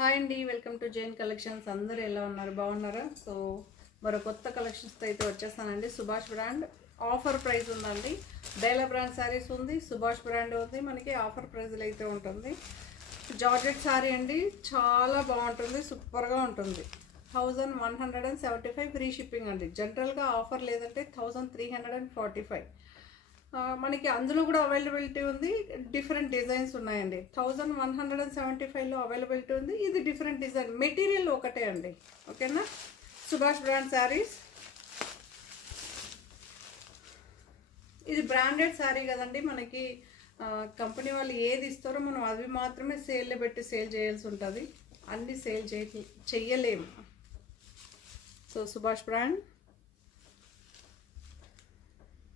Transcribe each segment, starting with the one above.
Hi అండి, welcome to Jain collections. అందరూ ఎలా ఉన్నారు? బాగున్నారా? సో మరో కొత్త కలెక్షన్స్తో అయితే వచ్చేస్తానండి. సుభాష్ బ్రాండ్ ఆఫర్ ప్రైస్ ఉందండి. డైలా బ్రాండ్ శారీస్ ఉంది, సుభాష్ బ్రాండ్ ఉంది. మనకి ఆఫర్ ప్రైస్లో అయితే ఉంటుంది. జార్జెట్ శారీ అండి, చాలా బాగుంటుంది, సూపర్గా ఉంటుంది. 1175 ఫ్రీ షిప్పింగ్ అండి. జనరల్గా ఆఫర్ లేదంటే 1345. మనకి అందులో కూడా అవైలబిలిటీ ఉంది. డిఫరెంట్ డిజైన్స్ ఉన్నాయండి. 1175లో అవైలబిలిటీ ఉంది. ఇది డిఫరెంట్ డిజైన్, మెటీరియల్ ఒకటే అండి. ఓకేనా? సుభాష్ బ్రాండ్ శారీస్. ఇది బ్రాండెడ్ శారీ కదండి. మనకి కంపెనీ వాళ్ళు ఏది ఇస్తారో మనం అవి మాత్రమే సేల్లో పెట్టి సేల్ చేయాల్సి ఉంటుంది. అన్ని సేల్ చెయ్యలేము. సో సుభాష్ బ్రాండ్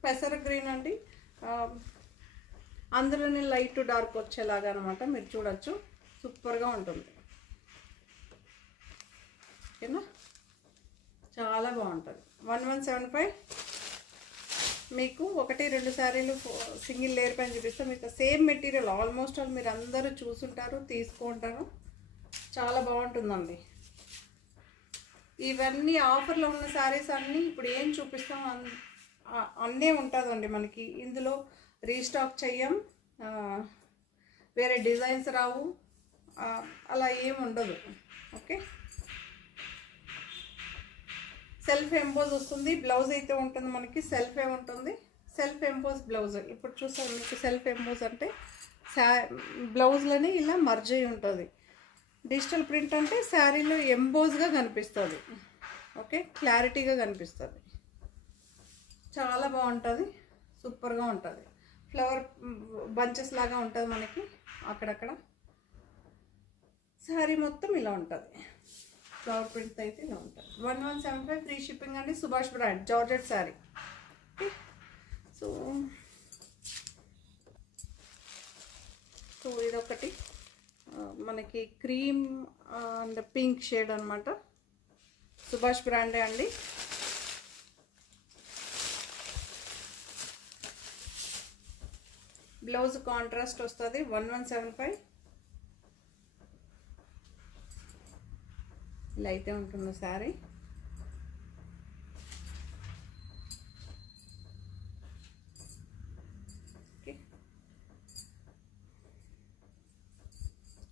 పెసర గ్రీన్ అండి. అందులోనే లైట్ డార్క్ వచ్చేలాగా అనమాట. మీరు చూడొచ్చు, సూపర్గా ఉంటుంది. ఓకేనా? చాలా బాగుంటుంది. 1175. మీకు 1-2 శారీలు సింగిల్ లేయర్ పైన చూపిస్తే మీకు సేమ్ మెటీరియల్ ఆల్మోస్ట్ ఆల్ మీరు అందరూ చూసుంటారు, తీసుకుంటారు. చాలా బాగుంటుందండి. ఇవన్నీ ఆఫర్లో ఉన్న శారీస్ అన్నీ ఇప్పుడు ఏం చూపిస్తాం అన్నీ ఉంటుందండి మనకి. ఇందులో రీస్టాక్ చెయ్యం, వేరే డిజైన్స్ రావు, అలా ఏమి ఉండదు. ఓకే. సెల్ఫ్ ఎంపోజ్ వస్తుంది. బ్లౌజ్ అయితే ఉంటుంది మనకి. సెల్ఫ్ ఉంటుంది, సెల్ఫ్ ఎంపోజ్ బ్లౌజ్. ఇప్పుడు చూసారు మీకు సెల్ఫ్ ఎంపోజ్ అంటే బ్లౌజ్లోనే ఇలా మర్జ్ అయి ఉంటుంది. డిజిటల్ ప్రింట్ అంటే శారీలో ఎంపోజ్గా కనిపిస్తుంది. ఓకే, క్లారిటీగా కనిపిస్తుంది. చాలా బాగుంటుంది, సూపర్గా ఉంటుంది. ఫ్లవర్ బంచెస్ లాగా ఉంటుంది మనకి అక్కడక్కడ. శారీ మొత్తం ఇలా ఉంటుంది. ఫ్లవర్ ప్రింట్ అయితే ఇలా ఉంటుంది. 1175 ఫ్రీ షిప్పింగ్ అండి. Subhash brand georgette sari. Okay. So ఇదొకటి మనకి క్రీమ్ అండ్ పింక్ షేడ్ అనమాట. సుభాష్ బ్రాండే అండి. బ్లౌజ్ కాంట్రాస్ట్ వస్తుంది. 1175 ఇలా అయితే ఉంటుంది శారీ. ఓకే,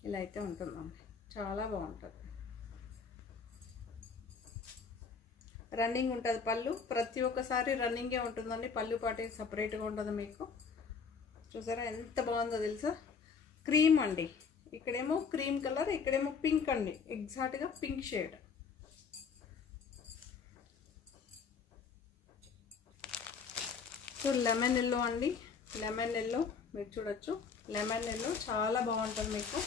ఇలా అయితే ఉంటుందండి. చాలా బాగుంటుంది. రన్నింగ్ ఉంటుంది పళ్ళు. ప్రతి ఒక్కసారి రన్నింగే ఉంటుందండి. పళ్ళు పాటి సపరేట్గా ఉంటుంది మీకు. చూసారా ఎంత బాగుందో తెలుసా? క్రీమ్ అండి. ఇక్కడేమో క్రీమ్ కలర్, ఇక్కడేమో పింక్ అండి. ఎగ్జాక్ట్గా pink shade. So lemon yellow అండి. లెమన్ ఎల్లో మీరు చూడొచ్చు. లెమన్ ఎల్లో చాలా బాగుంటుంది మీకు.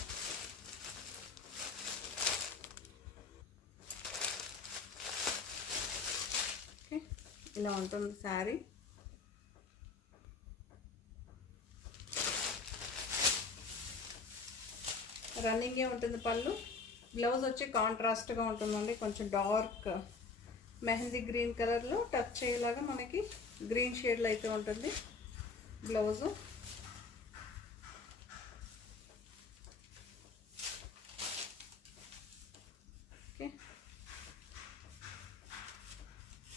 ఓకే, ఇలా ఉంటుంది శారీ. రన్నింగే ఉంటుంది పళ్ళు. బ్లౌజ్ వచ్చి కాంట్రాస్ట్గా ఉంటుందండి. కొంచెం డార్క్ మెహందీ గ్రీన్ కలర్లో టచ్ అయ్యేలాగా మనకి గ్రీన్ షేడ్లో అయితే ఉంటుంది బ్లౌజు. ఓకే,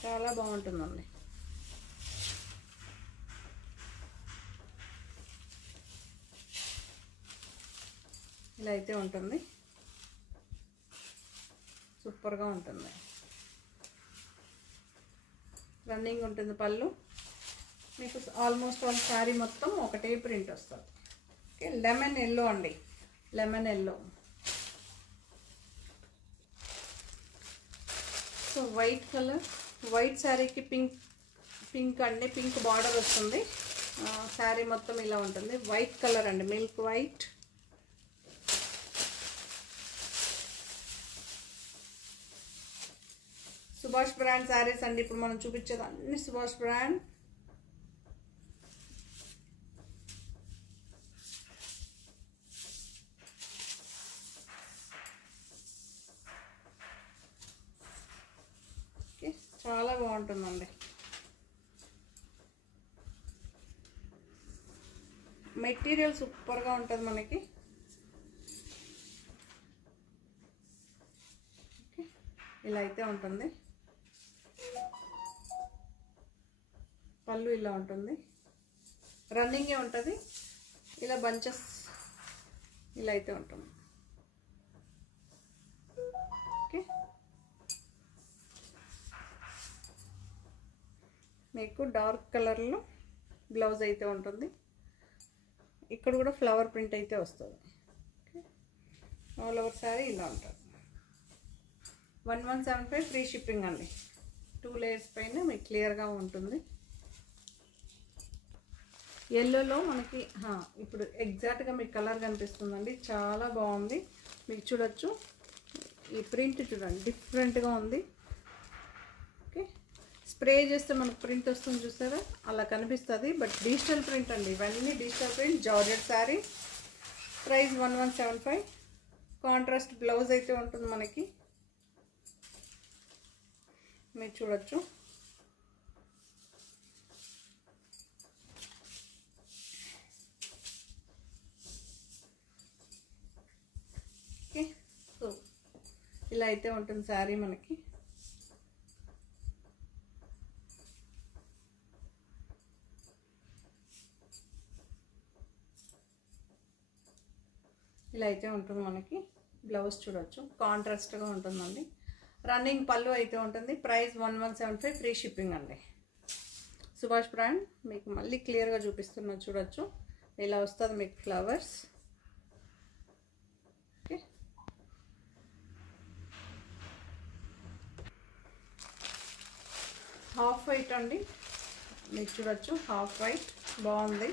చాలా బాగుంటుందండి. ఇలా అయితే ఉంటుంది, సూపర్గా ఉంటుంది. రన్నింగ్ ఉంటుంది పళ్ళు. మీకు ఆల్మోస్ట్ ఆల్ శారీ మొత్తం ఒకటే ప్రింట్ వస్తుంది. ఓకే, లెమన్ ఎల్లో అండి. Lemon yellow. So white colour, white శారీకి పింక్ అండి. పింక్ బార్డర్ వస్తుంది. శారీ మొత్తం ఇలా ఉంటుంది. వైట్ కలర్ అండి, milk white. Subhash brand saris అండి. ఇప్పుడు మనం చూపించేది అన్ని సుభాష్ బ్రాండ్. ఓకే, చాలా బాగుంటుందండి. మెటీరియల్ సూపర్గా ఉంటుంది మనకి. ఇలా అయితే ఉంటుంది. పళ్ళు ఇలా ఉంటుంది, రన్నింగే ఉంటుంది. ఇలా బంచెస్ ఇలా అయితే ఉంటుంది. ఓకే, మీకు డార్క్ కలర్లో బ్లౌజ్ అయితే ఉంటుంది. ఇక్కడ కూడా ఫ్లవర్ ప్రింట్ అయితే వస్తుంది. ఓకే, ఆల్ ఓవర్ శారీ ఇలా ఉంటుంది. 1175 ఫ్రీ షిప్పింగ్ అండి. 2 లేయర్స్ పైన మీకు క్లియర్గా ఉంటుంది. ఎల్లోలో మనకి ఇప్పుడు ఎగ్జాక్ట్గా మీకు కలర్ కనిపిస్తుందండి. చాలా బాగుంది. మీకు చూడొచ్చు, ఈ ప్రింట్ చూడండి డిఫరెంట్గా ఉంది. ఓకే, స్ప్రే చేస్తే మనకు ప్రింట్ వస్తుంది చూసారా, అలా కనిపిస్తుంది. బట్ డిజిటల్ ప్రింట్ అండి, ఇవన్నీ digital print. Georgette sari, price 1175. Contrast blouse అయితే ఉంటుంది మనకి, మీరు చూడొచ్చు. ఓకే, సో ఇలా అయితే ఉంటుంది శారీ మనకి. ఇలా అయితే ఉంటుంది మనకి. బ్లౌజ్ చూడొచ్చు, కాంట్రాస్ట్గా ఉంటుందండి. రన్నింగ్ పళ్ళు అయితే ఉంటుంది. ప్రైస్ 1175 ఫ్రీ షిప్పింగ్ అండి. సుభాష్ బ్రాండ్ మీకు మళ్ళీ క్లియర్గా చూపిస్తున్నా చూడొచ్చు. ఇలా వస్తుంది మీకు ఫ్లవర్స్. ఓకే, హాఫ్ వైట్ అండి, మీకు చూడొచ్చు. హాఫ్ వైట్ బాగుంది.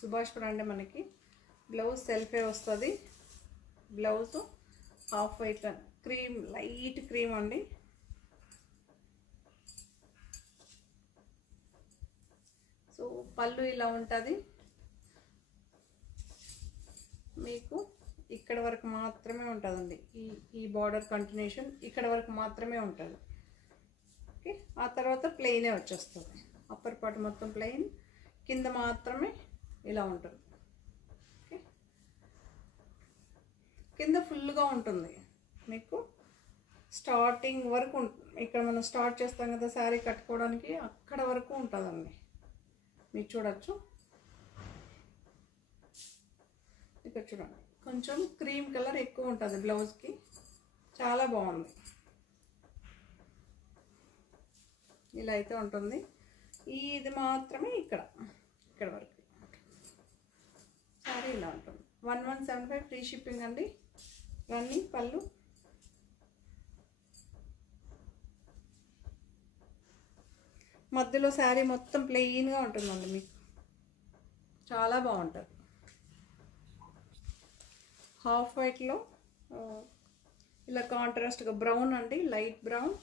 సుభాష్ బ్రాండ్ మనకి బ్లౌజ్ సెల్ఫే వస్తుంది. Blouse half white cream, light cream అండి. సో పళ్ళు ఇలా ఉంటుంది. మీకు ఇక్కడ వరకు మాత్రమే ఉంటుందండి. ఈ బార్డర్ కంటిన్యూషన్ ఇక్కడ వరకు మాత్రమే ఉంటుంది. ఓకే, ఆ తర్వాత ప్లెయినే వచ్చేస్తుంది. అప్పర్ పార్ట్ మొత్తం ప్లెయిన్, కింద మాత్రమే ఇలా ఉంటుంది. కింద ఫుల్గా ఉంటుంది మీకు. స్టార్టింగ్ వరకు ఇక్కడ మనం స్టార్ట్ చేస్తాం కదా శారీ కట్టుకోవడానికి, అక్కడ వరకు ఉంటుందండి. మీరు చూడొచ్చు, ఇక్కడ చూడండి కొంచెం క్రీమ్ కలర్ ఎక్కువ ఉంటుంది బ్లౌజ్కి. చాలా బాగుంది. ఇలా అయితే ఉంటుంది. ఇది మాత్రమే ఇక్కడ వరకు శారీ ఇలా ఉంటుంది. 1175 ఫ్రీ షిప్పింగ్ అండి. రన్నింగ్ పళ్ళు, మధ్యలో శారీ మొత్తం ప్లెయిన్గా ఉంటుందండి మీకు. చాలా బాగుంటుంది. హాఫ్ వైట్లో ఇలా కాంట్రాస్ట్గా బ్రౌన్ అండి, లైట్ బ్రౌన్.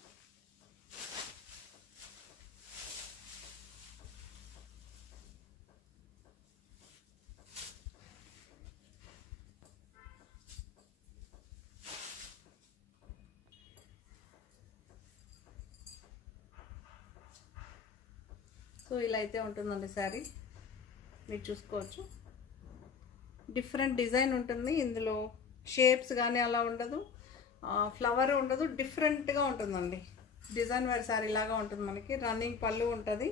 సో ఇలా అయితే ఉంటుందండి శారీ, మీరు చూసుకోవచ్చు. డిఫరెంట్ డిజైన్ ఉంటుంది ఇందులో. షేప్స్ కానీ అలా ఉండదు, ఫ్లవర్ ఉండదు, డిఫరెంట్గా ఉంటుందండి. డిజైన్ వేర్ శారీ లాగా ఉంటుంది మనకి. రన్నింగ్ పళ్ళు ఉంటుంది,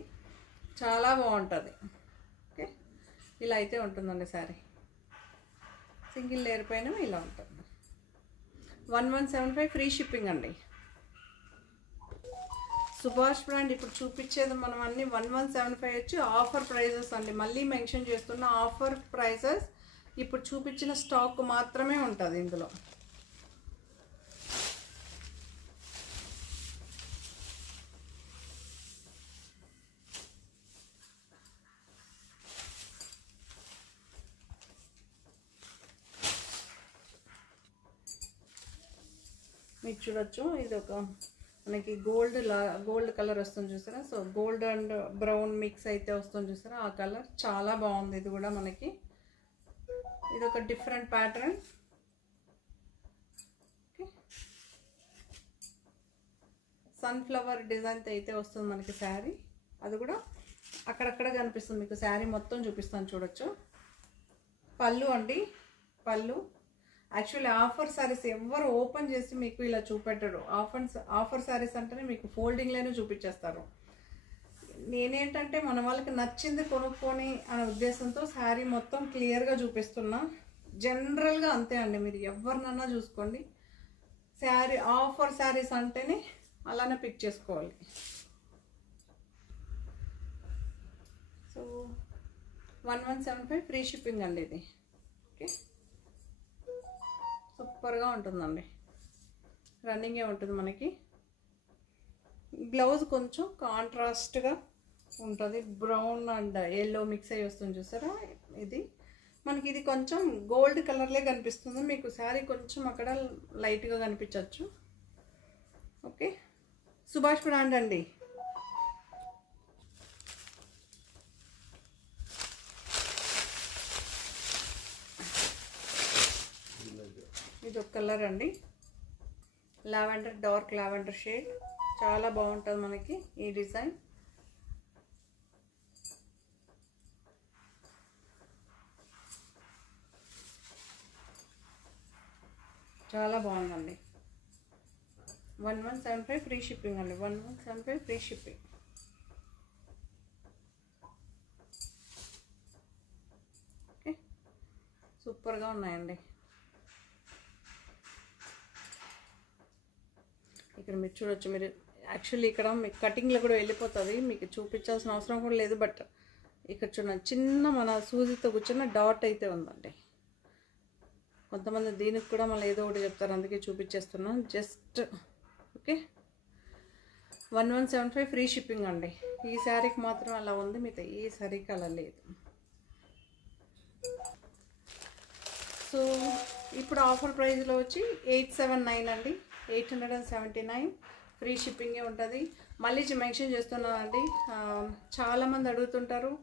చాలా బాగుంటుంది. ఓకే, ఇలా అయితే ఉంటుందండి శారీ. సింగిల్ లేయర్ పైన ఇలా ఉంటుంది. 1175 ఫ్రీ షిప్పింగ్ అండి. సుభాష్ బ్రాండ్ ఇప్పుడు చూపించేది మనం అన్ని 1175 వచ్చి ఆఫర్ ప్రైజెస్ అండి. మళ్ళీ మెన్షన్ చేస్తున్న ఆఫర్ ప్రైజెస్. ఇప్పుడు చూపించిన స్టాక్ మాత్రమే ఉంటుంది ఇందులో. మీరు చూడొచ్చు, ఇది ఒక మనకి గోల్డ్ కలర్ వస్తుంది చూసారా. So gold and brown mix అయితే వస్తుంది చూసారా, ఆ కలర్ చాలా బాగుంది. ఇది కూడా మనకి ఇది ఒక డిఫరెంట్ ప్యాటర్న్. సన్ఫ్లవర్ డిజైన్ అయితే వస్తుంది మనకి శారీ. అది కూడా అక్కడక్కడ కనిపిస్తుంది మీకు. శారీ మొత్తం చూపిస్తాను చూడొచ్చు. పళ్ళు అండి పళ్ళు. యాక్చువల్లీ ఆఫర్ శారీస్ ఎవరు ఓపెన్ చేసి మీకు ఇలా చూపెట్టరు. ఆఫర్ శారీస్ అంటేనే మీకు ఫోల్డింగ్లోనే చూపించేస్తారు. నేనేంటంటే మన వాళ్ళకి నచ్చింది కొనుక్కొని అనే ఉద్దేశంతో శారీ మొత్తం క్లియర్గా చూపిస్తున్నా. జనరల్గా అంతే అండి, మీరు ఎవరినన్నా చూసుకోండి, శారీ ఆఫర్ శారీస్ అంటేనే అలానే పిక్ చేసుకోవాలి. సో 1175 ఫ్రీ షిప్పింగ్ అండి ఇది. ఓకే, సూపర్గా ఉంటుందండి, రన్నింగే ఉంటుంది. మనకి బ్లౌజ్ కొంచెం కాంట్రాస్ట్గా ఉంటుంది, బ్రౌన్ అండ్ ఎల్లో మిక్స్ అయ్యి వస్తుంది చూసారా. ఇది మనకి ఇది కొంచెం గోల్డ్ కలర్లే కనిపిస్తుంది, మీకు శారీ కొంచెం అక్కడ లైట్గా కనిపించవచ్చు. ఓకే, సుభాష్ బ్రాండ్ అండి. ఇది ఒక కలర్ అండి, లావెండర్, డార్క్ లావెండర్ షేడ్. చాలా బాగుంటుంది మనకి ఈ డిజైన్. చాలా బాగుందండి. 1175 ఫ్రీ షిప్పింగ్ అండి, 1175 ఫ్రీ షిప్పింగ్. ఓకే, సూపర్గా ఉన్నాయండి. ఇక్కడ మీరు చూడొచ్చు, మీరు యాక్చువల్లీ ఇక్కడ మీకు కటింగ్లో కూడా వెళ్ళిపోతుంది, మీకు చూపించాల్సిన అవసరం కూడా లేదు. బట్ ఇక్కడ చూడండి, చిన్న మన సూజితో కూర్చున్న డాట్ అయితే ఉందండి. కొంతమంది దీనికి కూడా మళ్ళీ ఏదో ఒకటి చెప్తారు, అందుకే చూపించేస్తున్నాను జస్ట్. ఓకే, 1175 ఫ్రీ షిప్పింగ్ అండి. ఈ శారీకి మాత్రం అలా ఉంది, మిగతా ఈ శారీకి అలా లేదు. సో ఇప్పుడు ఆఫర్ ప్రైస్లో వచ్చి 879 అండి, 879 ఫ్రీ షిప్పింగే ఉంటుంది. మళ్ళీ మెన్షన్ చేస్తున్నానండి, చాలామంది అడుగుతుంటారు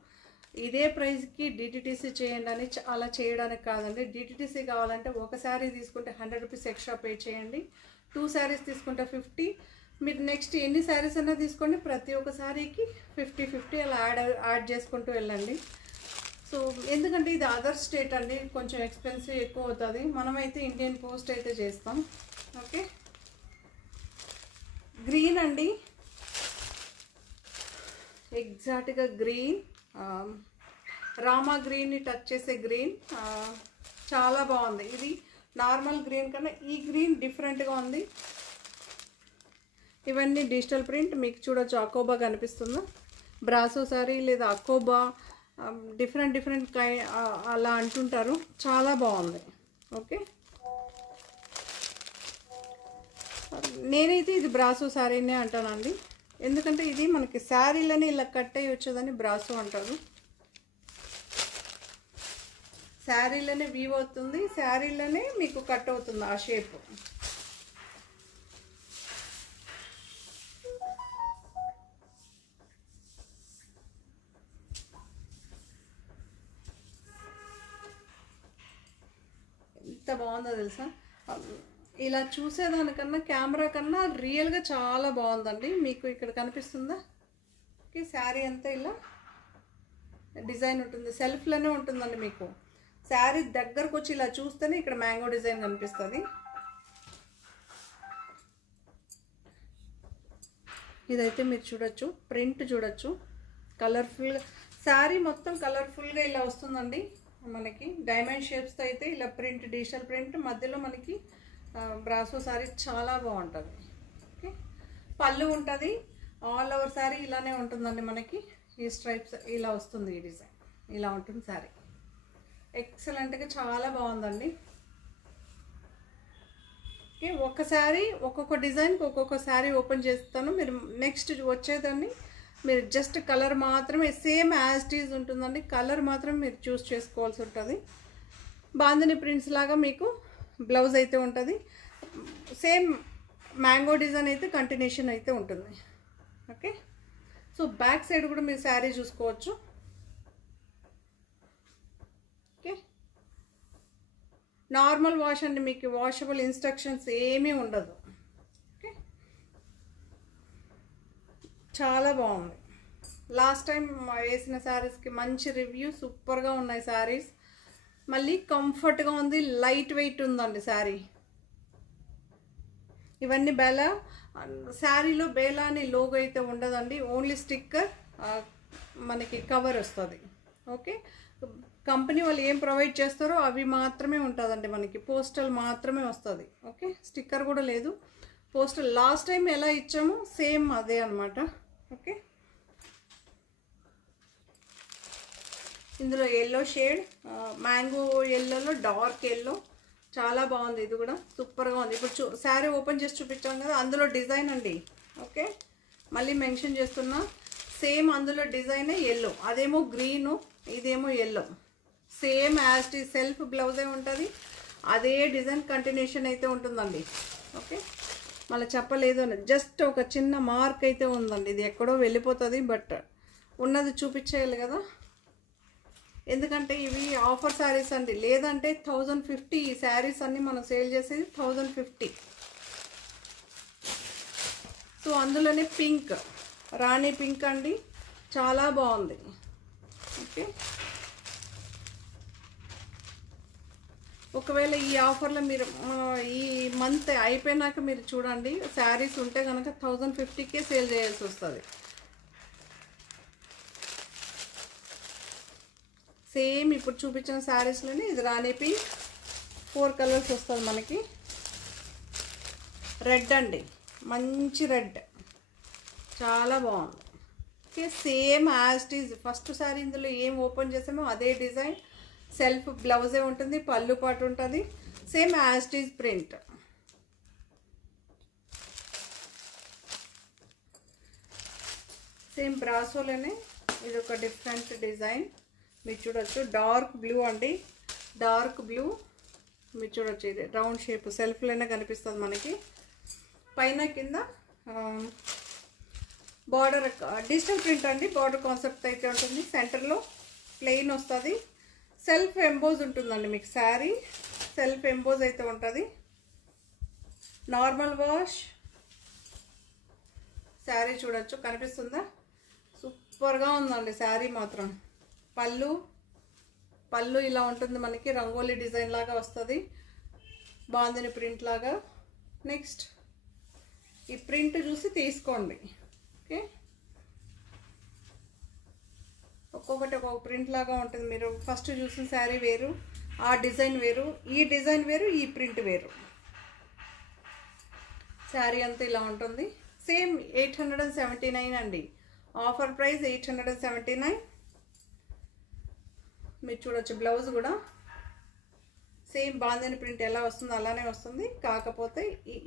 ఇదే ప్రైస్కి డిటిటీసీ చేయండి అని. అలా చేయడానికి కాదండి, డిటిటీసీ కావాలంటే ఒక శారీ తీసుకుంటే 100 రూపీస్ ఎక్స్ట్రా పే చేయండి, 2 శారీస్ తీసుకుంటే 50. మీరు నెక్స్ట్ ఎన్ని శారీస్ అయినా తీసుకోండి, ప్రతి ఒక్క శారీకి 50 అలా యాడ్ చేసుకుంటూ వెళ్ళండి. సో ఎందుకంటే ఇది అదర్ స్టేట్ అండి, కొంచెం ఎక్స్పెన్సివ్ ఎక్కువ అవుతుంది. మనమైతే ఇండియన్ పోస్ట్ అయితే చేస్తాం. ఓకే, గ్రీన్ అండి, ఎగ్జాక్ట్గా గ్రీన్, రామా గ్రీన్ని టచ్ చేసే గ్రీన్. చాలా బాగుంది. ఇది నార్మల్ గ్రీన్ కన్నా ఈ గ్రీన్ డిఫరెంట్గా ఉంది. ఇవన్నీ డిజిటల్ ప్రింట్, మీకు చూడొచ్చు అకోబా కనిపిస్తుందా, బ్రాసో సారీ లేదా అకోబా, డిఫరెంట్ అలా అంటుంటారు. చాలా బాగుంది. ఓకే, నేనైతే ఇది బ్రాసో శారీనే అంటానండి, ఎందుకంటే ఇది మనకి శారీలోనే ఇలా కట్ అయ్యి వచ్చేదని బ్రాసో అంటారు. శారీలోనే వీవ్ అవుతుంది, శారీలోనే మీకు కట్ అవుతుంది ఆ షేప్. ఎంత బాగుందో తెలుసా, ఇలా చూసేదానికన్నా కెమెరా కన్నా రియల్గా చాలా బాగుందండి. మీకు ఇక్కడ కనిపిస్తుందా? ఓకే, శారీ అంతా ఇలా డిజైన్ ఉంటుంది, సెల్ఫ్లోనే ఉంటుందండి. మీకు శారీ దగ్గరకు వచ్చి ఇలా చూస్తేనే ఇక్కడ మ్యాంగో డిజైన్ కనిపిస్తుంది. ఇదైతే మీరు చూడొచ్చు, ప్రింట్ చూడొచ్చు, కలర్ఫుల్గా శారీ మొత్తం కలర్ఫుల్గా ఇలా వస్తుందండి. మనకి డైమండ్ షేప్స్తో అయితే ఇలా ప్రింట్, డిజిటల్ ప్రింట్, మధ్యలో మనకి బ్రాసో శారీ చాలా బాగుంటుంది. ఓకే, పళ్ళు ఉంటుంది, ఆల్ ఓవర్ శారీ ఇలానే ఉంటుందండి. మనకి ఈ స్ట్రైప్స్ ఇలా వస్తుంది, ఈ డిజైన్ ఇలా ఉంటుంది శారీ. ఎక్సలెంట్గా చాలా బాగుందండి. ఓకే, ఒక శారీ ఒక్కొక్క డిజైన్కి ఒక్కొక్క శారీ ఓపెన్ చేస్తాను. మీరు నెక్స్ట్ వచ్చేదాన్ని మీరు జస్ట్ కలర్ మాత్రమే సేమ్ యాజ్ ఇట్ ఈజ్ ఉంటుందండి, కలర్ మాత్రం మీరు చూస్ చేసుకోవాల్సి ఉంటుంది. బాందిని ప్రింట్స్ లాగా మీకు బ్లౌజ్ అయితే ఉంటుంది, సేమ్ మ్యాంగో డిజైన్ అయితే కంటిన్యూషన్ అయితే ఉంటుంది. ఓకే, సో బ్యాక్ సైడ్ కూడా మీరు శారీ చూసుకోవచ్చు. ఓకే, నార్మల్ వాష్ అండి, మీకు వాషబుల్ ఇన్స్ట్రక్షన్స్ ఏమీ ఉండదు. ఓకే, చాలా బాగుంది. లాస్ట్ టైం వేసిన శారీస్కి మంచి రివ్యూ, సూపర్గా ఉన్నాయి శారీస్. మళ్ళీ కంఫర్ట్గా ఉంది, లైట్ వెయిట్ ఉందండి శారీ. ఇవన్నీ బేలా, శారీలో బేలా అని లోగో అయితే ఉండదండి, ఓన్లీ స్టిక్కర్ మనకి కవర్ వస్తుంది. ఓకే, కంపెనీ వాళ్ళు ఏం ప్రొవైడ్ చేస్తారో అవి మాత్రమే ఉంటుందండి, మనకి పోస్టల్ మాత్రమే వస్తుంది. ఓకే, స్టిక్కర్ కూడా లేదు. పోస్టల్ లాస్ట్ టైం ఎలా ఇచ్చామో సేమ్ అదే అనమాట. ఓకే, ఇందులో ఎల్లో షేడ్, మ్యాంగో ఎల్లోలో డార్క్ ఎల్లో, చాలా బాగుంది. ఇది కూడా సూపర్గా ఉంది. ఇప్పుడు శారీ ఓపెన్ చేసి చూపించాం కదా, అందులో డిజైన్ అండి. ఓకే, మళ్ళీ మెన్షన్ చేస్తున్నా, సేమ్ అందులో డిజైనే ఎల్లో, అదేమో గ్రీను, ఇదేమో ఎల్లో, సేమ్ యాజ్ సెల్ఫ్ బ్లౌజే ఉంటుంది, అదే డిజైన్ కంటిన్యూషన్ అయితే ఉంటుందండి. ఓకే, మళ్ళీ చెప్పలేదు అని జస్ట్ ఒక చిన్న మార్క్ అయితే ఉందండి, ఇది ఎక్కడో వెళ్ళిపోతుంది, బట్ ఉన్నది చూపించేయాలి కదా, ఎందుకంటే ఇవి ఆఫర్ శారీస్ అండి. లేదంటే 1050 ఈ శారీస్ అన్నీ మనం సేల్ చేసేది 1050. సో అందులోనే పింక్, రాణి పింక్ అండి, చాలా బాగుంది. ఓకే, ఒకవేళ ఈ ఆఫర్లో మీరు ఈ మంత్ అయిపోయినాక మీరు చూడండి, శారీస్ ఉంటే కనుక 1050కే సేల్ చేయాల్సి వస్తుంది. సేమ్ ఇప్పుడు చూపించిన శారీస్లోనే ఇది రాణి పింక్, 4 కలర్స్ వస్తుంది మనకి. రెడ్ అండి, మంచి రెడ్, చాలా బాగుంది. Okay, same as is first sari ఇందులో ఏం ఓపెన్ చేసామో అదే డిజైన్, సెల్ఫ్ బ్లౌజే ఉంటుంది, పళ్ళు పాటు ఉంటుంది, same as is print. Same బ్రాసోలోనే ఇది ఒక డిఫరెంట్ డిజైన్ మీరు చూడొచ్చు. డార్క్ బ్లూ అండి, డార్క్ బ్లూ మీరు చూడొచ్చు. ఇది రౌండ్ షేప్ సెల్ఫ్లోనే కనిపిస్తుంది మనకి. పైన కింద బార్డర్ డిజిటల్ ప్రింట్ అండి, బార్డర్ కాన్సెప్ట్ అయితే ఉంటుంది. సెంటర్లో ప్లెయిన్ వస్తుంది, సెల్ఫ్ ఎంబోజ్ ఉంటుందండి మీకు. శారీ సెల్ఫ్ ఎంబోజ్ అయితే ఉంటుంది. నార్మల్ వాష్ శారీ చూడొచ్చు, కనిపిస్తుందా? సూపర్గా ఉందండి శారీ మాత్రం. పళ్ళు ఇలా ఉంటుంది మనకి, రంగోలీ డిజైన్ లాగా వస్తుంది, బాందిని ప్రింట్ లాగా. నెక్స్ట్ ఈ ప్రింట్ చూసి తీసుకోండి. ఓకే, ఒక్కొక్కటి ఒక్కొక్క ప్రింట్ లాగా ఉంటుంది. మీరు ఫస్ట్ చూసిన శారీ వేరు, ఆ డిజైన్ వేరు, ఈ డిజైన్ వేరు, ఈ ప్రింట్ వేరు. శారీ అంతా ఇలా ఉంటుంది. సేమ్ 879 అండి, ఆఫర్ ప్రైస్ 879. మీరు చూడొచ్చు బ్లౌజ్ కూడా సేమ్ బాందిని ప్రింట్ ఎలా వస్తుందో అలానే వస్తుంది, కాకపోతే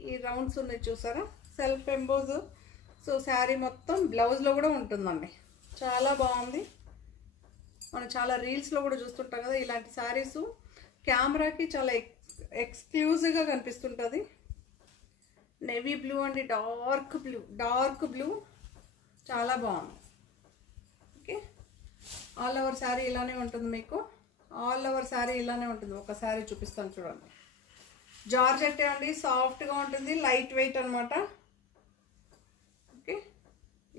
ఈ రౌండ్స్ ఉన్నాయి చూసారా, సెల్ఫ్ ఎంబోజ్. సో శారీ మొత్తం బ్లౌజ్లో కూడా ఉంటుందండి, చాలా బాగుంది. మనం చాలా రీల్స్లో కూడా చూస్తుంటాం కదా ఇలాంటి శారీస్, కెమెరాకి చాలా ఎక్స్క్లూజివ్గా కనిపిస్తుంటుంది. నేవీ బ్లూ అండి, డార్క్ బ్లూ చాలా బాగుంది. ఓకే, ఆల్ ఓవర్ శారీ ఇలానే ఉంటుంది మీకు, ఆల్ ఓవర్ శారీ ఇలానే ఉంటుంది. ఒక శారీ చూపిస్తాను చూడండి, జార్జెట్ అండి, సాఫ్ట్గా ఉంటుంది, లైట్ వెయిట్ అనమాట. ఓకే,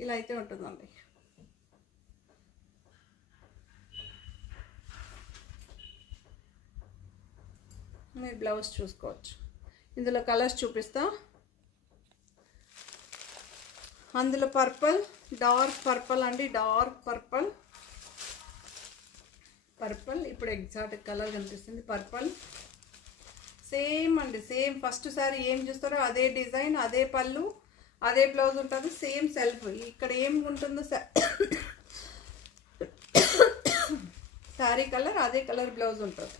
ఇలా అయితే ఉంటుందండి. మీరు బ్లౌజ్ చూసుకోవచ్చు. ఇందులో కలర్స్ చూపిస్తా. అందులో పర్పుల్, డార్క్ పర్పుల్ అండి, డార్క్ పర్పుల్. ఇప్పుడు ఎగ్జాక్ట్ కలర్ కనిపిస్తుంది పర్పుల్. సేమ్ అండి, సేమ్ ఫస్ట్ సారీ ఏం చూస్తారో అదే డిజైన్, అదే పళ్ళు, అదే బ్లౌజ్ ఉంటుంది, సేమ్ సెల్ఫ్. ఇక్కడ ఏం ఉంటుందో శారీ కలర్, అదే కలర్ బ్లౌజ్ ఉంటుంది.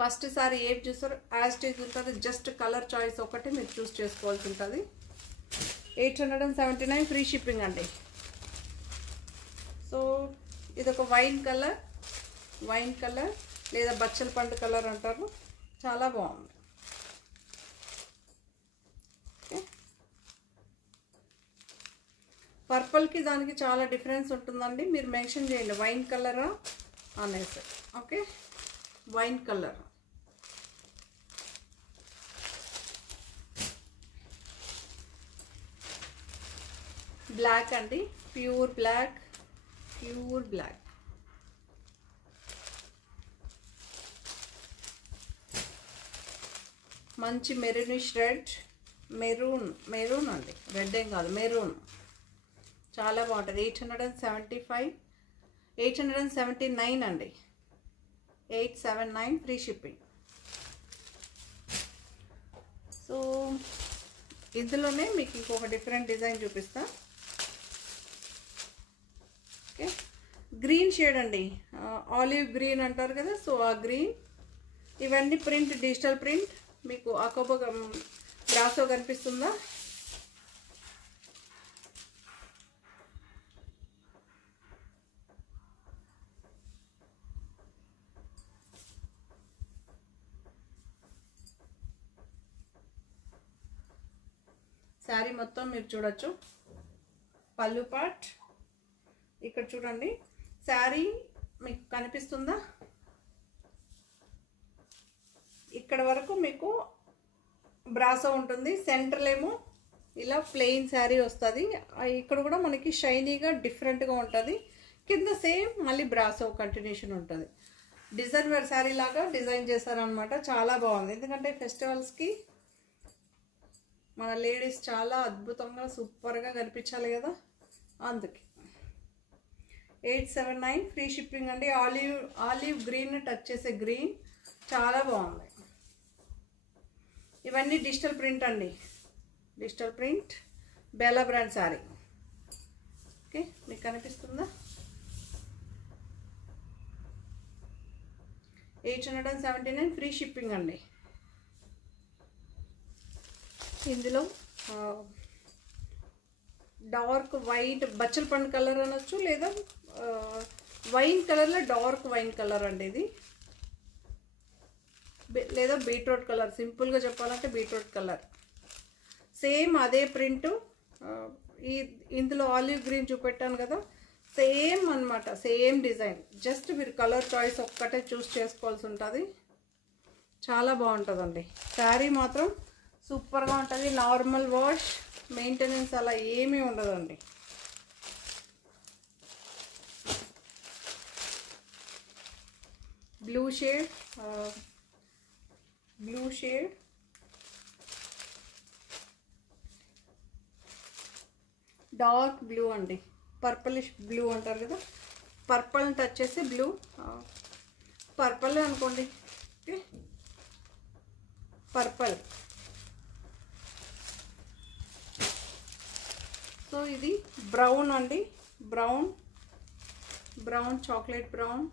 ఫస్ట్ సారీ ఏం చూస్తారో యాజ్ ఇట్ ఈజ్ ఉంటుంది, జస్ట్ కలర్ చాయిస్ ఒకటి మీరు చూస్ చేసుకోవాల్సి ఉంటుంది. 879 ఫ్రీ షిప్పింగ్ అండి. సో ఇదొక వైన్ కలర్ లేదా బచ్చల పండు కలర్ అంటారు, చాలా బాగుంది. పర్పుల్కి దానికి చాలా డిఫరెన్స్ ఉంటుందండి, మీరు మెన్షన్ చేయండి వైన్ కలరా అనేసి. Okay, wine colour. బ్లాక్ అండి, ప్యూర్ బ్లాక్. మంచి మెరూనిష్ రెడ్, మెరూన్ అండి, రెడ్ ఏం కాదు, మెరూన్. చాలా బాగుంటుంది. 879 అండి, 879 ఫ్రీ షిప్పింగ్. సో ఇందులోనే మీకు ఇంకొక డిఫరెంట్ డిజైన్ చూపిస్తా. ఓకే, గ్రీన్ షేడ్ అండి, ఆలివ్ గ్రీన్ అంటారు కదా, సో ఆ గ్రీన్. ఇవన్నీ ప్రింట్, డిజిటల్ ప్రింట్. మీకు అకోబో బ్రాసో కనిపిస్తుందా? శారీ మొత్తం మీరు చూడొచ్చు. పళ్ళు పార్ట్ ఇక్కడ చూడండి. శారీ మీకు కనిపిస్తుందా? ఇక్కడ వరకు మీకు బ్రాసో ఉంటుంది. సెంటర్లో ఏమో ఇలా ప్లెయిన్ శారీ వస్తుంది. ఇక్కడ కూడా మనకి షైనీగా డిఫరెంట్గా ఉంటుంది. కింద సేమ్ మళ్ళీ బ్రాసో కంటిన్యూషన్ ఉంటుంది. డిజైన్ వేర్ శారీ లాగా డిజైన్ చేశారనమాట. చాలా బాగుంది. ఎందుకంటే ఫెస్టివల్స్కి మన లేడీస్ చాలా అద్భుతంగా సూపర్గా కనిపించాలి కదా, అందుకే. 879 ఫ్రీ షిప్పింగ్ అండి. ఆలివ్ గ్రీన్ టచ్ చేసే గ్రీన్ చాలా బాగుంది. ఇవన్నీ డిజిటల్ ప్రింట్ అండి, digital print. Bella brand sari. Okay, మీకు కనిపిస్తుందా? 879 ఫ్రీ షిప్పింగ్ అండి. ఇందులో డార్క్ వైట్ బచ్చల పండు కలర్ అనొచ్చు, లేదా వైన్ కలర్లో డార్క్ వైన్ కలర్ అండి ఇది, లేదా బీట్రూట్ కలర్. సింపుల్గా చెప్పాలంటే బీట్రూట్ కలర్. సేమ్ అదే ప్రింట్. ఇందులో ఆలివ్ గ్రీన్ చూపెట్టాను కదా, సేమ్ అన్నమాట, సేమ్ డిజైన్. జస్ట్ మీరు కలర్ చాయిస్ ఒక్కటే చూస్ చేసుకోవాల్సి ఉంటుంది. చాలా బాగుంటుందండి. శారీ మాత్రం సూపర్గా ఉంటుంది. నార్మల్ వాష్, మెయింటెనెన్స్ అలా ఏమీ ఉండదండి. బ్లూ షేడ్, డార్క్ బ్లూ అండి, పర్పులిష్ బ్లూ అంటారు కదా, పర్పుల్ని టచ్ చేసి బ్లూ, పర్పుల్ అనుకోండి. Okay, purple. సో ఇది బ్రౌన్ అండి, brown chocolate brown.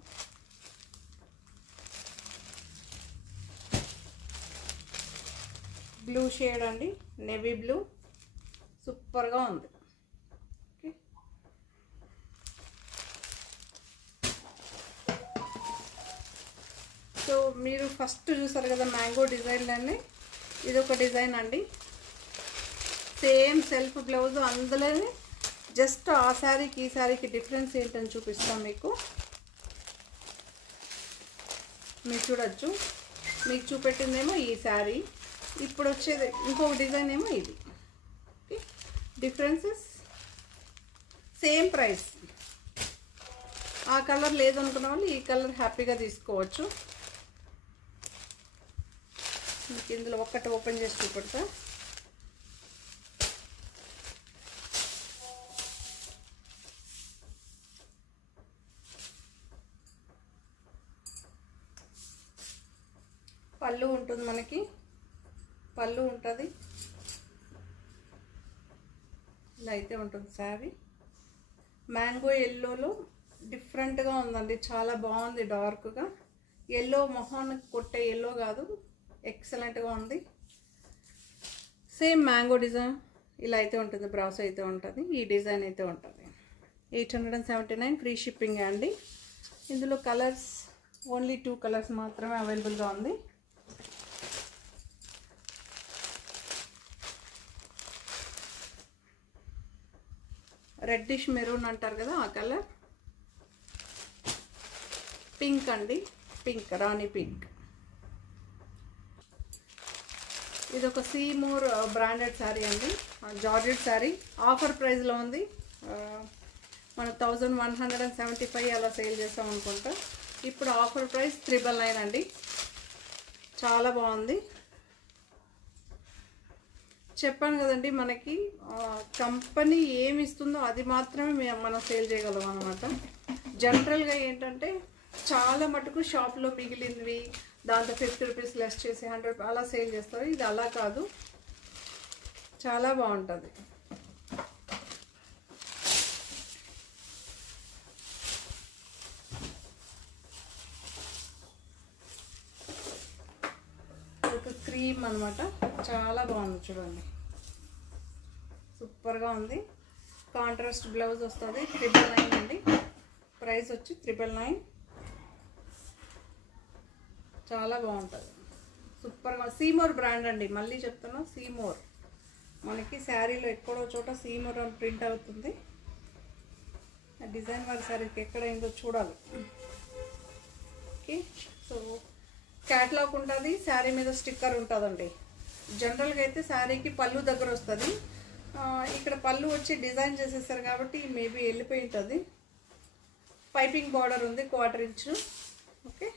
Blue shade అండి, నేవీ బ్లూ. సూపర్గా ఉంది. ఓకే, సో మీరు ఫస్ట్ చూసారు కదా మ్యాంగో డిజైన్లోనే ఇదొక డిజైన్ అండి. Same self blouse. అందులోనే జస్ట్ ఆ శారీకి ఈ శారీకి డిఫరెన్స్ ఏంటని చూపిస్తాం మీకు. మీరు చూడొచ్చు. మీకు చూపెట్టిందేమో ఈ శారీ, ఇప్పుడు వచ్చేది ఇంకొక డిజైన్ ఏమో ఇది. Okay, differences same price. ఆ కలర్ లేదనుకున్న వాళ్ళు ఈ కలర్ హ్యాపీగా తీసుకోవచ్చు. మీకు ఇందులో ఒక్కటి ఓపెన్ చేసి చూపెడతా. పళ్ళు ఉంటుంది, మనకి పళ్ళు ఉంటుంది. ఇలా అయితే ఉంటుంది శారీ. మ్యాంగో ఎల్లోలో డిఫరెంట్గా ఉందండి, చాలా బాగుంది. డార్క్గా ఎల్లో, మొహానికి కొట్టే ఎల్లో కాదు, ఎక్సలెంట్గా ఉంది. సేమ్ మ్యాంగో డిజైన్ ఇలా అయితే ఉంటుంది. బ్రాసో అయితే ఉంటుంది, ఈ డిజైన్ అయితే ఉంటుంది. 879 ఫ్రీ షిప్పింగ్ అండి. ఇందులో కలర్స్ ఓన్లీ 2 కలర్స్ మాత్రమే అవైలబుల్గా ఉంది. రెడ్డిష్ మెరూన్ అంటారు కదా ఆ కలర్. పింక్ అండి, పింక్, రాణి పింక్. ఇది ఒక సీమోర్ బ్రాండెడ్ శారీ అండి, జార్జెట్ శారీ. ఆఫర్ ప్రైస్లో ఉంది. మనం 1175 అలా సేల్ చేస్తాం అనుకుంటా. ఇప్పుడు ఆఫర్ ప్రైస్ 999 అండి. చాలా బాగుంది. చెప్పాను కదండి, మనకి కంపెనీ ఏమి ఇస్తుందో అది మాత్రమే మనం సేల్ చేయగలం అనమాట. జనరల్గా ఏంటంటే చాలా మటుకు షాప్లో మిగిలినవి దాంతో 50 రూపీస్ లెస్ చేసి 100 అలా సేల్ చేస్తారు. ఇది అలా కాదు, చాలా బాగుంటుంది. ఒక క్రీమ్ అనమాట, చాలా బాగుంది చూడండి, సూపర్గా ఉంది. కాంట్రాస్ట్ బ్లౌజ్ వస్తుంది. 999 అండి, ప్రైస్ వచ్చి 999. చాలా బాగుంటుంది, సూపర్గా. సీమోర్ బ్రాండ్ అండి, మళ్ళీ చెప్తున్నా, సీమోర్. మనకి శారీలో ఎక్కడో చోట సీమోర్ అని ప్రింట్ అవుతుంది. డిజైన్ వారి శారీకి ఎక్కడైందో చూడాలి. ఓకే, సో క్యాట్లాగ్ ఉంటుంది, శారీ మీద స్టిక్కర్ ఉంటుందండి. జనరల్గా అయితే శారీకి పళ్ళు దగ్గర వస్తుంది, ఇక్కడ పళ్ళు వచ్చి డిజైన్ చేసేసారు కాబట్టి మేబీ వెళ్ళిపోయి ఉంటుంది. పైపింగ్ బార్డర్ ఉంది 1/4 ఇంచు. ఓకే,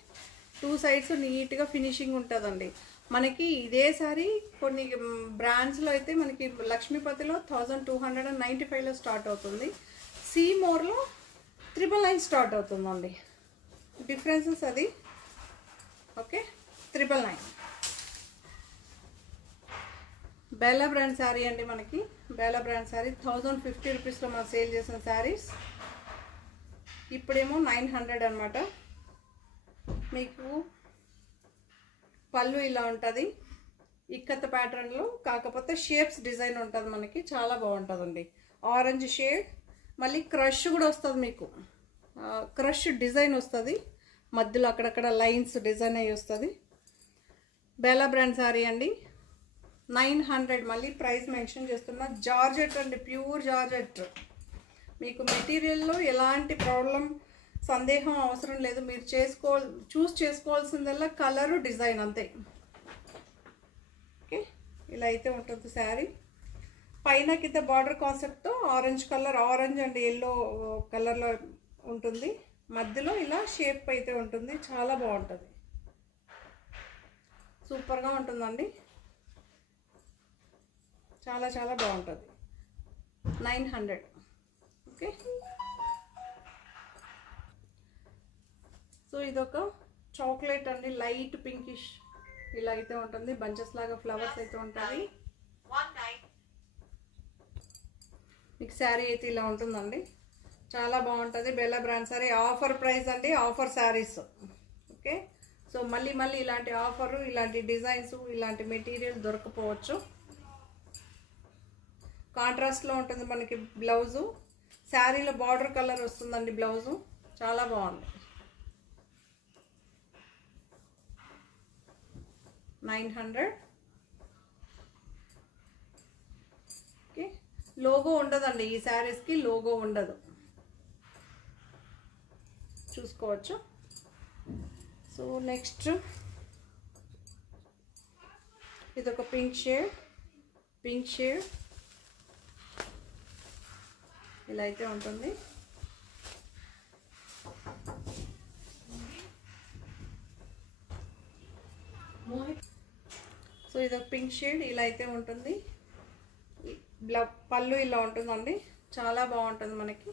2 సైడ్స్ నీట్గా ఫినిషింగ్ ఉంటుందండి. మనకి ఇదే సారీ కొన్ని బ్రాండ్స్లో అయితే మనకి లక్ష్మీపతిలో 1295లో స్టార్ట్ అవుతుంది, సీమోర్లో 999 స్టార్ట్ అవుతుందండి. డిఫరెన్సెస్ అది. ఓకే, 999. బెల్లా బ్రాండ్ శారీ అండి, మనకి బెల్లా బ్రాండ్ శారీ 1050 రూపీస్లో మనం సేల్ చేసిన శారీస్ ఇప్పుడేమో 900 అనమాట. మీకు పళ్ళు ఇలా ఉంటుంది, ఇక్కత ప్యాటర్న్లో, కాకపోతే షేప్స్ డిజైన్ ఉంటుంది మనకి, చాలా బాగుంటుందండి. ఆరెంజ్ షేడ్, మళ్ళీ క్రష్ కూడా వస్తుంది మీకు, క్రష్ డిజైన్ వస్తుంది, మధ్యలో అక్కడక్కడ లైన్స్ డిజైన్ అయ్యి వస్తుంది. బెల్లా బ్రాండ్ శారీ అండి, 900. మళ్ళీ ప్రైస్ మెన్షన్ చేస్తున్నా. జార్జెట్ అండి, ప్యూర్ జార్జెట్. మీకు మెటీరియల్లో ఎలాంటి ప్రాబ్లం సందేహం అవసరం లేదు, మీరు చూస్ చేసుకోవాల్సిందల్లా కలరు డిజైన్ అంతే. ఓకే, ఇలా అయితే ఉంటుంది శారీ. పైన కింద బార్డర్ కాన్సెప్ట్తో orange colour, orange and yellow కలర్లో ఉంటుంది, మధ్యలో ఇలా షేప్ అయితే ఉంటుంది, చాలా బాగుంటుంది, సూపర్గా ఉంటుందండి, చాలా చాలా బాగుంటుంది. 900. ఓకే, సో ఇదొక చాక్లెట్ అండి, లైట్ పింకిష్ ఇలా అయితే ఉంటుంది, బంచెస్ లాగా ఫ్లవర్స్ అయితే ఉంటాయి. మీకు శారీ అయితే ఇలా ఉంటుందండి, చాలా బాగుంటుంది. Bella brand sari, offer price అండి, ఆఫర్ శారీస్. ఓకే, సో మళ్ళీ మళ్ళీ ఇలాంటి ఆఫరు, ఇలాంటి డిజైన్స్, ఇలాంటి మెటీరియల్ దొరకపోవచ్చు. కాంట్రాస్ట్లో ఉంటుంది మనకి బ్లౌజు, శారీలో బార్డర్ కలర్ వస్తుందండి బ్లౌజు, చాలా బాగుంది. 900. ఓకే, లోగో ఉండదండి ఈ శారీస్కి, లోగో ఉండదు, చూసుకోవచ్చు. సో నెక్స్ట్ ఇదొక పింక్ షేడ్ ఇలా అయితే ఉంటుంది. సో ఇదొక పింక్ షేడ్ ఇలా అయితే ఉంటుంది, పళ్ళు ఇలా ఉంటుందండి, చాలా బాగుంటుంది. మనకి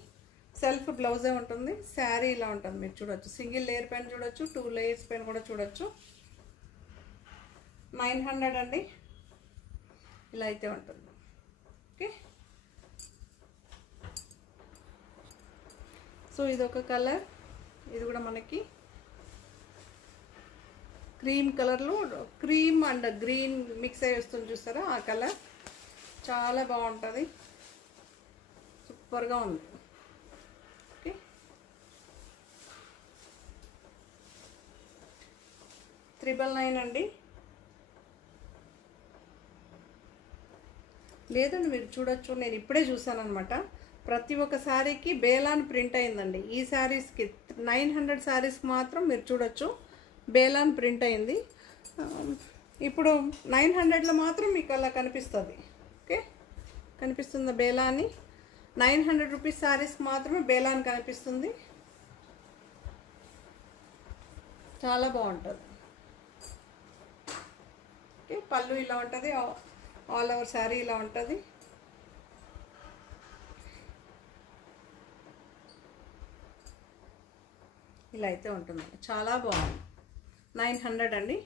సెల్ఫ్ బ్లౌజే ఉంటుంది, శారీ ఇలా ఉంటుంది, మీరు చూడొచ్చు. సింగిల్ లేయర్ పైన చూడొచ్చు, 2 లేయర్స్ పైన కూడా చూడొచ్చు. 900 అండి, ఇలా అయితే ఉంటుంది. ఓకే, సో ఇదొక కలర్, ఇది కూడా మనకి క్రీమ్ కలర్లో, క్రీమ్ అండ్ గ్రీన్ మిక్స్ అయ్యి వస్తుంది చూస్తారా, ఆ కలర్ చాలా బాగుంటుంది, సూపర్గా ఉంది. ఓకే, 999 అండి. లేదండి మీరు చూడొచ్చు, నేను ఇప్పుడే చూసాను అనమాట. ప్రతి ఒక్క శారీకి బేలాన్ ప్రింట్ అయిందండి. ఈ శారీస్కి 900 శారీస్కి మాత్రం మీరు చూడొచ్చు బేలాన్ ప్రింట్ అయింది. ఇప్పుడు 900లో మాత్రం మీకు అలా కనిపిస్తుంది. ఓకే, కనిపిస్తుందా బేలాని? 900 రూపీస్ శారీస్కి మాత్రమే బేలాన్ కనిపిస్తుంది, చాలా బాగుంటుంది. ఓకే, పళ్ళు ఇలా ఉంటుంది, ఆల్ ఓవర్ శారీ ఇలా ఉంటుంది. ఇలా అయితే ఉంటుంది, చాలా బాగుంది. 900 అండి.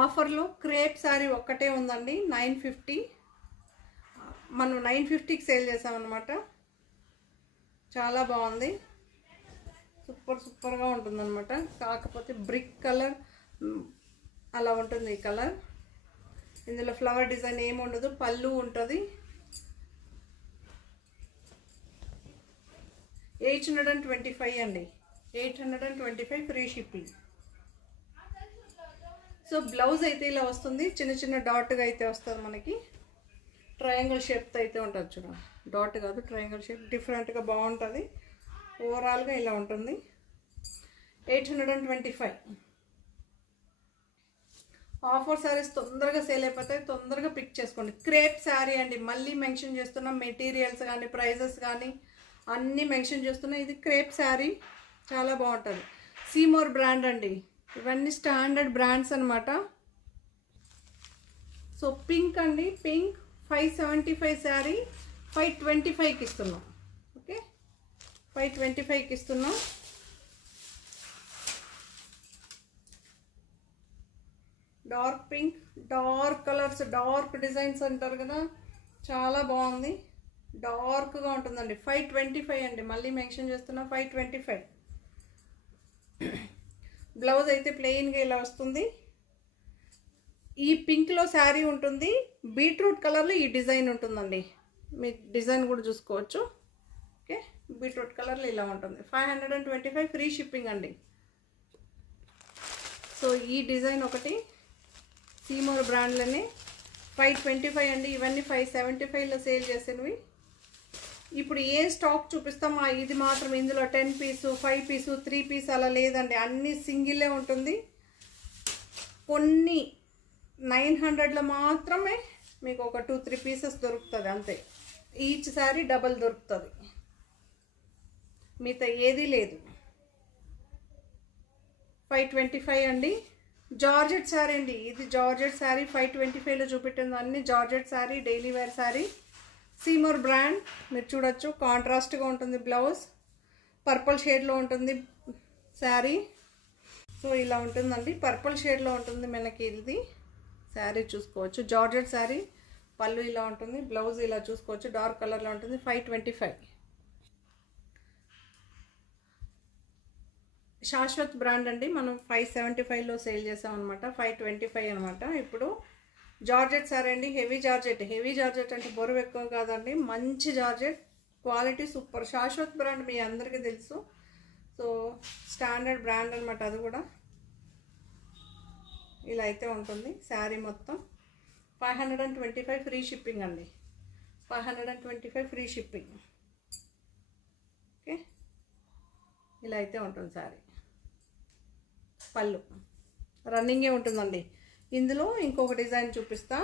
ఆఫర్లో క్రేప్ శారీ ఒక్కటే ఉందండి, 950. మనం 950కి సేల్ చేసామన్నమాట. చాలా బాగుంది, సూపర్గా ఉంటుందన్నమాట. కాకపోతే బ్రిక్ కలర్ అలా ఉంటుంది ఈ కలర్. ఇందులో ఫ్లవర్ డిజైన్ ఏమి ఉండదు, పళ్ళు ఉంటుంది. 825 అండి, 825 ఫ్రీ షిప్పింగ్. సో బ్లౌజ్ అయితే ఇలా వస్తుంది, చిన్న డాట్గా అయితే వస్తుంది మనకి. ట్రయాంగిల్ షేప్తో అయితే ఉంటుంది చూడండి, డాట్ కాదు ట్రయాంగిల్ షేప్, డిఫరెంట్గా బాగుంటుంది. ఓవరాల్గా ఇలా ఉంటుంది. 825. ఆఫర్ శారీస్ తొందరగా సేల్ అయిపోతాయి, తొందరగా పిక్ చేసుకోండి. క్రేప్ శారీ అండి, మళ్ళీ మెన్షన్ చేస్తున్నాం. మెటీరియల్స్ కానీ ప్రైజెస్ కానీ అన్నీ మెన్షన్ చేస్తున్నాం. ఇది క్రేప్ శారీ, చాలా బాగుంటుంది. సీమోర్ బ్రాండ్ అండి, ఇవన్నీ స్టాండర్డ్ బ్రాండ్స్ అనమాట. సో పింక్ అండి, పింక్ 575 శారీ 525కి ఇస్తున్నాం. ఓకే, 525కి ఇస్తున్నాం. Dark pink, dark colours, dark designs అంటారు కదా, చాలా బాగుంది. డార్క్గా ఉంటుందండి. 525 అండి, మళ్ళీ మెన్షన్ చేస్తున్నా 525. బ్లౌజ్ అయితే ప్లెయిన్గా ఇలా వస్తుంది. ఈ పింక్లో శారీ ఉంటుంది, బీట్రూట్ కలర్లో ఈ డిజైన్ ఉంటుందండి. మీ డిజైన్ కూడా చూసుకోవచ్చు. ఓకే, బీట్రూట్ కలర్లో ఇలా ఉంటుంది. 525 ఫ్రీ షిప్పింగ్ అండి. సో ఈ డిజైన్ ఒకటి సీమోర్ బ్రాండ్లోనే 525 అండి. ఇవన్నీ 575లో సేల్ చేసినవి. ఇప్పుడు ఏ స్టాక్ చూపిస్తామో ఇది మాత్రం, ఇందులో 10 పీసు 5 పీసు 3 పీస్ అలా లేదండి, అన్నీ సింగిలే ఉంటుంది. కొన్ని 900లో మాత్రమే మీకు ఒక 2-3 పీసెస్ దొరుకుతుంది అంతే. ఈచ్ శారీ డబల్ దొరుకుతుంది, మిగతా ఏదీ లేదు. 525 అండి. జార్జెట్ శారీ అండి, ఇది జార్జెట్ శారీ 525లో చూపెట్టింది. అన్ని georgette sari, daily wear sari. సీమోర్ బ్రాండ్ మీరు చూడొచ్చు, కాంట్రాస్ట్గా ఉంటుంది. బ్లౌజ్ పర్పుల్ షేడ్లో ఉంటుంది శారీ. సో ఇలా ఉంటుందండి, పర్పుల్ షేడ్లో ఉంటుంది మనకి. ఇది శారీ చూసుకోవచ్చు, జార్జెట్ శారీ. పళ్ళు ఇలా ఉంటుంది, బ్లౌజ్ ఇలా చూసుకోవచ్చు, డార్క్ కలర్లో ఉంటుంది. 525. శాశ్వత్ బ్రాండ్ అండి, మనం 575లో సేల్ చేసాం అనమాట. 525 అనమాట. ఇప్పుడు జార్జెట్ శారీ అండి, హెవీ జార్జెట్. హెవీ జార్జెట్ అంటే బరువు ఎక్కువ కాదండి, మంచి georgette, quality super. Shashwat brand మీ అందరికీ తెలుసు. సో స్టాండర్డ్ బ్రాండ్ అనమాట అది కూడా. ఇలా అయితే ఉంటుంది శారీ మొత్తం. 525 ఫ్రీ షిప్పింగ్ అండి, 525 ఫ్రీ షిప్పింగ్. ఓకే, ఇలా అయితే ఉంటుంది శారీ. పళ్ళు రన్నింగే ఉంటుందండి. ఇందులో ఇంకొక డిజైన్ చూపిస్తా.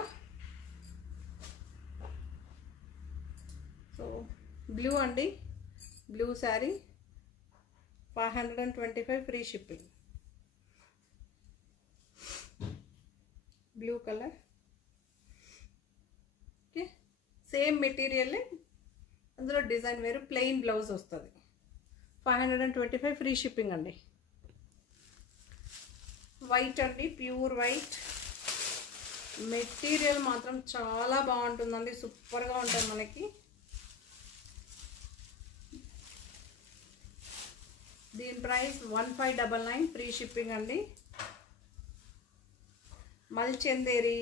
సో బ్లూ అండి, blue sari 525 free shipping. Blue colour. Okay, same material, అందులో డిజైన్ వేరు, ప్లెయిన్ బ్లౌజ్ వస్తుంది. 525 ఫ్రీ షిప్పింగ్ అండి. వైట్ అండి, ప్యూర్ వైట్. మెటీరియల్ మాత్రం చాలా బాగుంటుందండి, సూపర్గా ఉంటుంది మనకి. దీని ప్రైస్ 1599 ఫ్రీ షిప్పింగ్ అండి. మల్చందేరి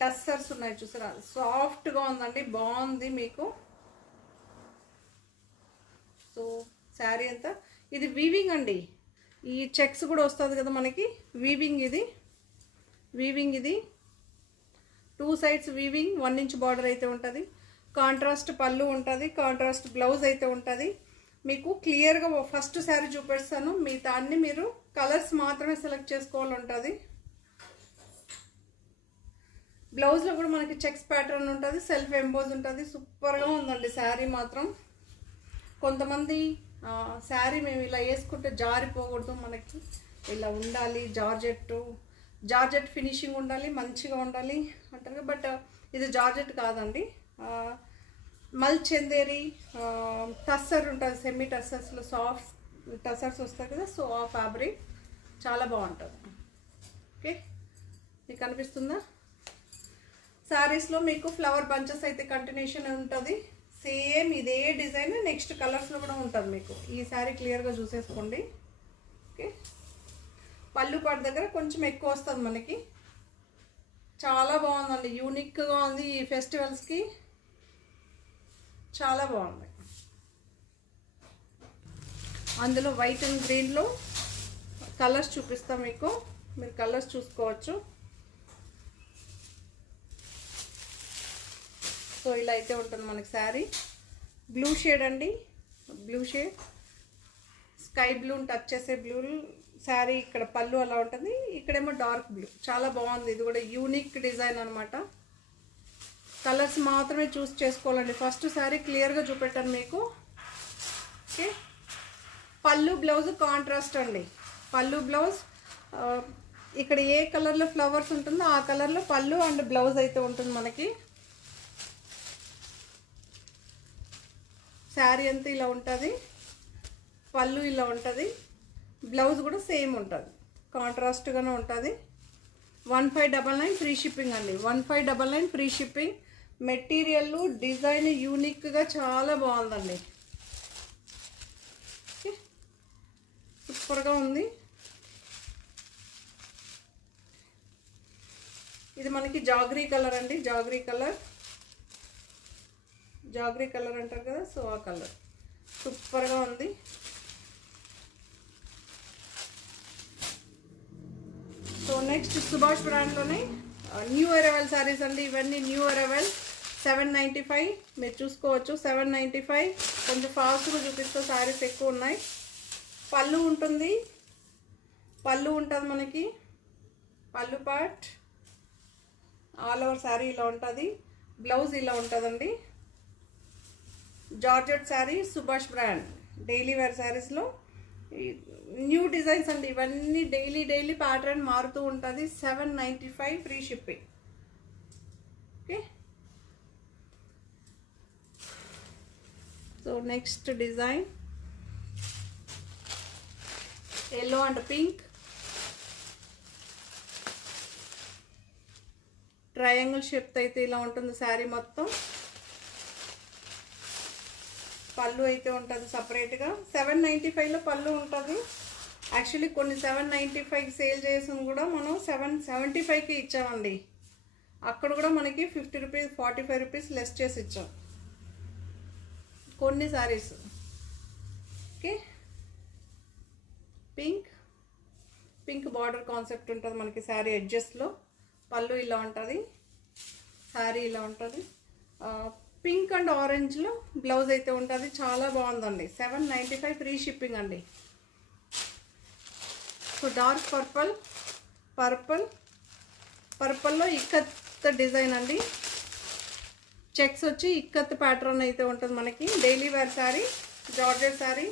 టస్సర్స్ ఉన్నాయి చూసారా, సాఫ్ట్గా ఉందండి, బాగుంది మీకు. సో శారీ అంతా ఇది వీవింగ్ అండి. ఈ చెక్స్ కూడా వస్తుంది కదా మనకి, వీవింగ్ ఇది. వీవింగ్ ఇది 2 సైడ్స్ వీవింగ్, 1 ఇంచ్ బార్డర్ అయితే ఉంటుంది. కాంట్రాస్ట్ పళ్ళు ఉంటుంది, కాంట్రాస్ట్ బ్లౌజ్ అయితే ఉంటుంది. మీకు క్లియర్గా ఫస్ట్ శారీ చూపిస్తాను, మిగతా అన్ని మీరు కలర్స్ మాత్రమే సెలెక్ట్ చేసుకోవాలి ఉంటుంది. బ్లౌజ్లో కూడా మనకి చెక్స్ ప్యాటర్న్ ఉంటుంది, సెల్ఫ్ ఎంబోజ్ ఉంటుంది. సూపర్గా ఉందండి శారీ మాత్రం. కొంతమంది శారీ మేము ఇలా వేసుకుంటే జారిపోకూడదు, మనకి ఇలా ఉండాలి జార్జెట్టు జార్జెట్ ఫినిషింగ్ ఉండాలి, మంచిగా ఉండాలి అంటారు. బట్ ఇది జార్జెట్ కాదండి, మల్ చందేరి టస్సర్ ఉంటుంది, సెమీ టస్సర్స్లో సాఫ్ట్ టస్సర్స్ వస్తాయి కదా, సో ఆ ఫ్యాబ్రిక్ చాలా బాగుంటుంది. ఓకే, మీకు కనిపిస్తుందా? శారీస్లో మీకు ఫ్లవర్ బంచెస్ అయితే కంటిన్యూషన్ ఉంటుంది, సేమ్ ఇదే డిజైన్ నెక్స్ట్ కలర్స్లో కూడా ఉంటుంది మీకు. ఈ శారీ క్లియర్గా చూసేసుకోండి. ఓకే, పళ్ళు పాటు దగ్గర కొంచెం ఎక్కువ వస్తుంది మనకి. చాలా బాగుందండి, యూనిక్గా ఉంది ఈ ఫెస్టివల్స్కి, చాలా బాగుంది. అందులో వైట్ అండ్ గ్రీన్లో కలర్స్ చూపిస్తాం మీకు, మీరు కలర్స్ చూసుకోవచ్చు. సో ఇలా అయితే ఉంటుంది మనకి శారీ. బ్లూ షేడ్ అండి, blue shade, sky blue touch చేసే బ్లూ శారీ. ఇక్కడ పళ్ళు అలా ఉంటుంది, ఇక్కడేమో డార్క్ బ్లూ. చాలా బాగుంది, ఇది కూడా యూనిక్ డిజైన్ అనమాట. కలర్స్ మాత్రమే చూస్ చేసుకోవాలండి. ఫస్ట్ శారీ క్లియర్గా చూపెట్టాను మీకు. ఓకే, పళ్ళు బ్లౌజ్ కాంట్రాస్ట్ అండి. పళ్ళు బ్లౌజ్ ఇక్కడ ఏ కలర్లో ఫ్లవర్స్ ఉంటుందో ఆ కలర్లో పళ్ళు అండ్ బ్లౌజ్ అయితే ఉంటుంది మనకి. శారీ అంతా ఇలా ఉంటుంది, పళ్ళు ఇలా ఉంటుంది, బ్లౌజ్ కూడా సేమ్ ఉంటుంది, కాంట్రాస్ట్గానే ఉంటుంది. 1599 ఫ్రీ షిప్పింగ్ అండి, 1599 ఫ్రీ షిప్పింగ్. మెటీరియల్ డిజైన్ యూనిక్గా చాలా బాగుందండి, సూపర్గా ఉంది. ఇది మనకి జాగ్రీ కలర్ అండి, జాగ్రీ కలర్, జాగ్రీ కలర్ అంటారు కదా, సో ఆ కలర్ సూపర్గా ఉంది. సో నెక్స్ట్ సుభాష్ బ్రాండ్లోనే న్యూ అరైవల్ శారీస్ అండి. ఇవన్నీ న్యూ అరైవల్, 795 మీరు చూసుకోవచ్చు. 795 కొంచెం ఫాస్ట్గా చూపిస్తూ శారీస్ ఎక్కువ ఉన్నాయి. పళ్ళు ఉంటుంది, పళ్ళు ఉంటుంది మనకి, పళ్ళు పార్ట్ ఆల్ ఓవర్ శారీ ఇలా ఉంటుంది, బ్లౌజ్ ఇలా ఉంటుందండి. Georgette sari, Subhash brand daily wear శారీస్లో న్యూ డిజైన్స్ అండి. ఇవన్నీ డైలీ ప్యాటర్న్ మారుతూ ఉంటుంది. 795 free shipping. Okay, so next design yellow and pink, triangle shape అయితే ఇలా ఉంటుంది శారీ మొత్తం. పళ్ళు అయితే ఉంటుంది సపరేట్గా. 795లో పళ్ళు ఉంటుంది. యాక్చువల్లీ కొన్ని 795 సేల్ చేసిన కూడా మనం 775కి ఇచ్చామండి. అక్కడ కూడా మనకి 50 రూపీస్ 45 రూపీస్ లెస్ చేసి ఇచ్చాం కొన్ని saris. Okay, pink, pink border concept ఉంటుంది మనకి శారీ ఎడ్జెస్లో. పళ్ళు ఇలా ఉంటుంది, శారీ ఇలా ఉంటుంది. పింక్ అండ్ ఆరెంజ్లో బ్లౌజ్ అయితే ఉంటుంది. చాలా బాగుందండి. 795 ఫ్రీ షిప్పింగ్ అండి. సో డార్క్ పర్పుల్, పర్పుల్లో ఇక్కత్ డిజైన్ అండి. చెక్స్ వచ్చి ఇక్కత్ ప్యాటర్న్ అయితే ఉంటుంది మనకి. Daily wear sari, georgette sari.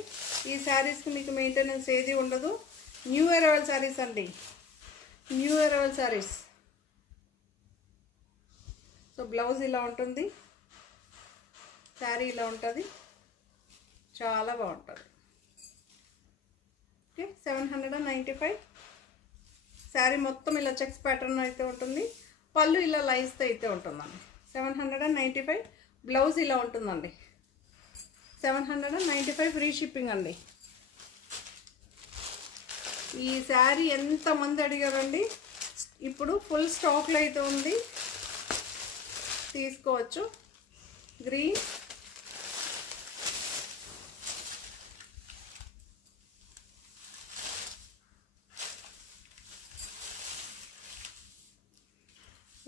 ఈ శారీస్కి మీకు మెయింటెనెన్స్ ఏది ఉండదు. న్యూ అరైవల్ శారీస్ అండి, new arrival saris. So blouse ఇలా ఉంటుంది, శారీ ఇలా ఉంటుంది, చాలా బాగుంటుంది. ఓకే, 795 శారీ మొత్తం ఇలా చెక్స్ ప్యాటర్న్ అయితే ఉంటుంది. పళ్ళు ఇలా లైన్స్తో అయితే ఉంటుందండి. 795 బ్లౌజ్ ఇలా ఉంటుందండి. 795 ఫ్రీ షిప్పింగ్ అండి. ఈ శారీ ఎంతమంది అడిగారండి, ఇప్పుడు ఫుల్ స్టాక్లో అయితే ఉంది, తీసుకోవచ్చు. గ్రీన్,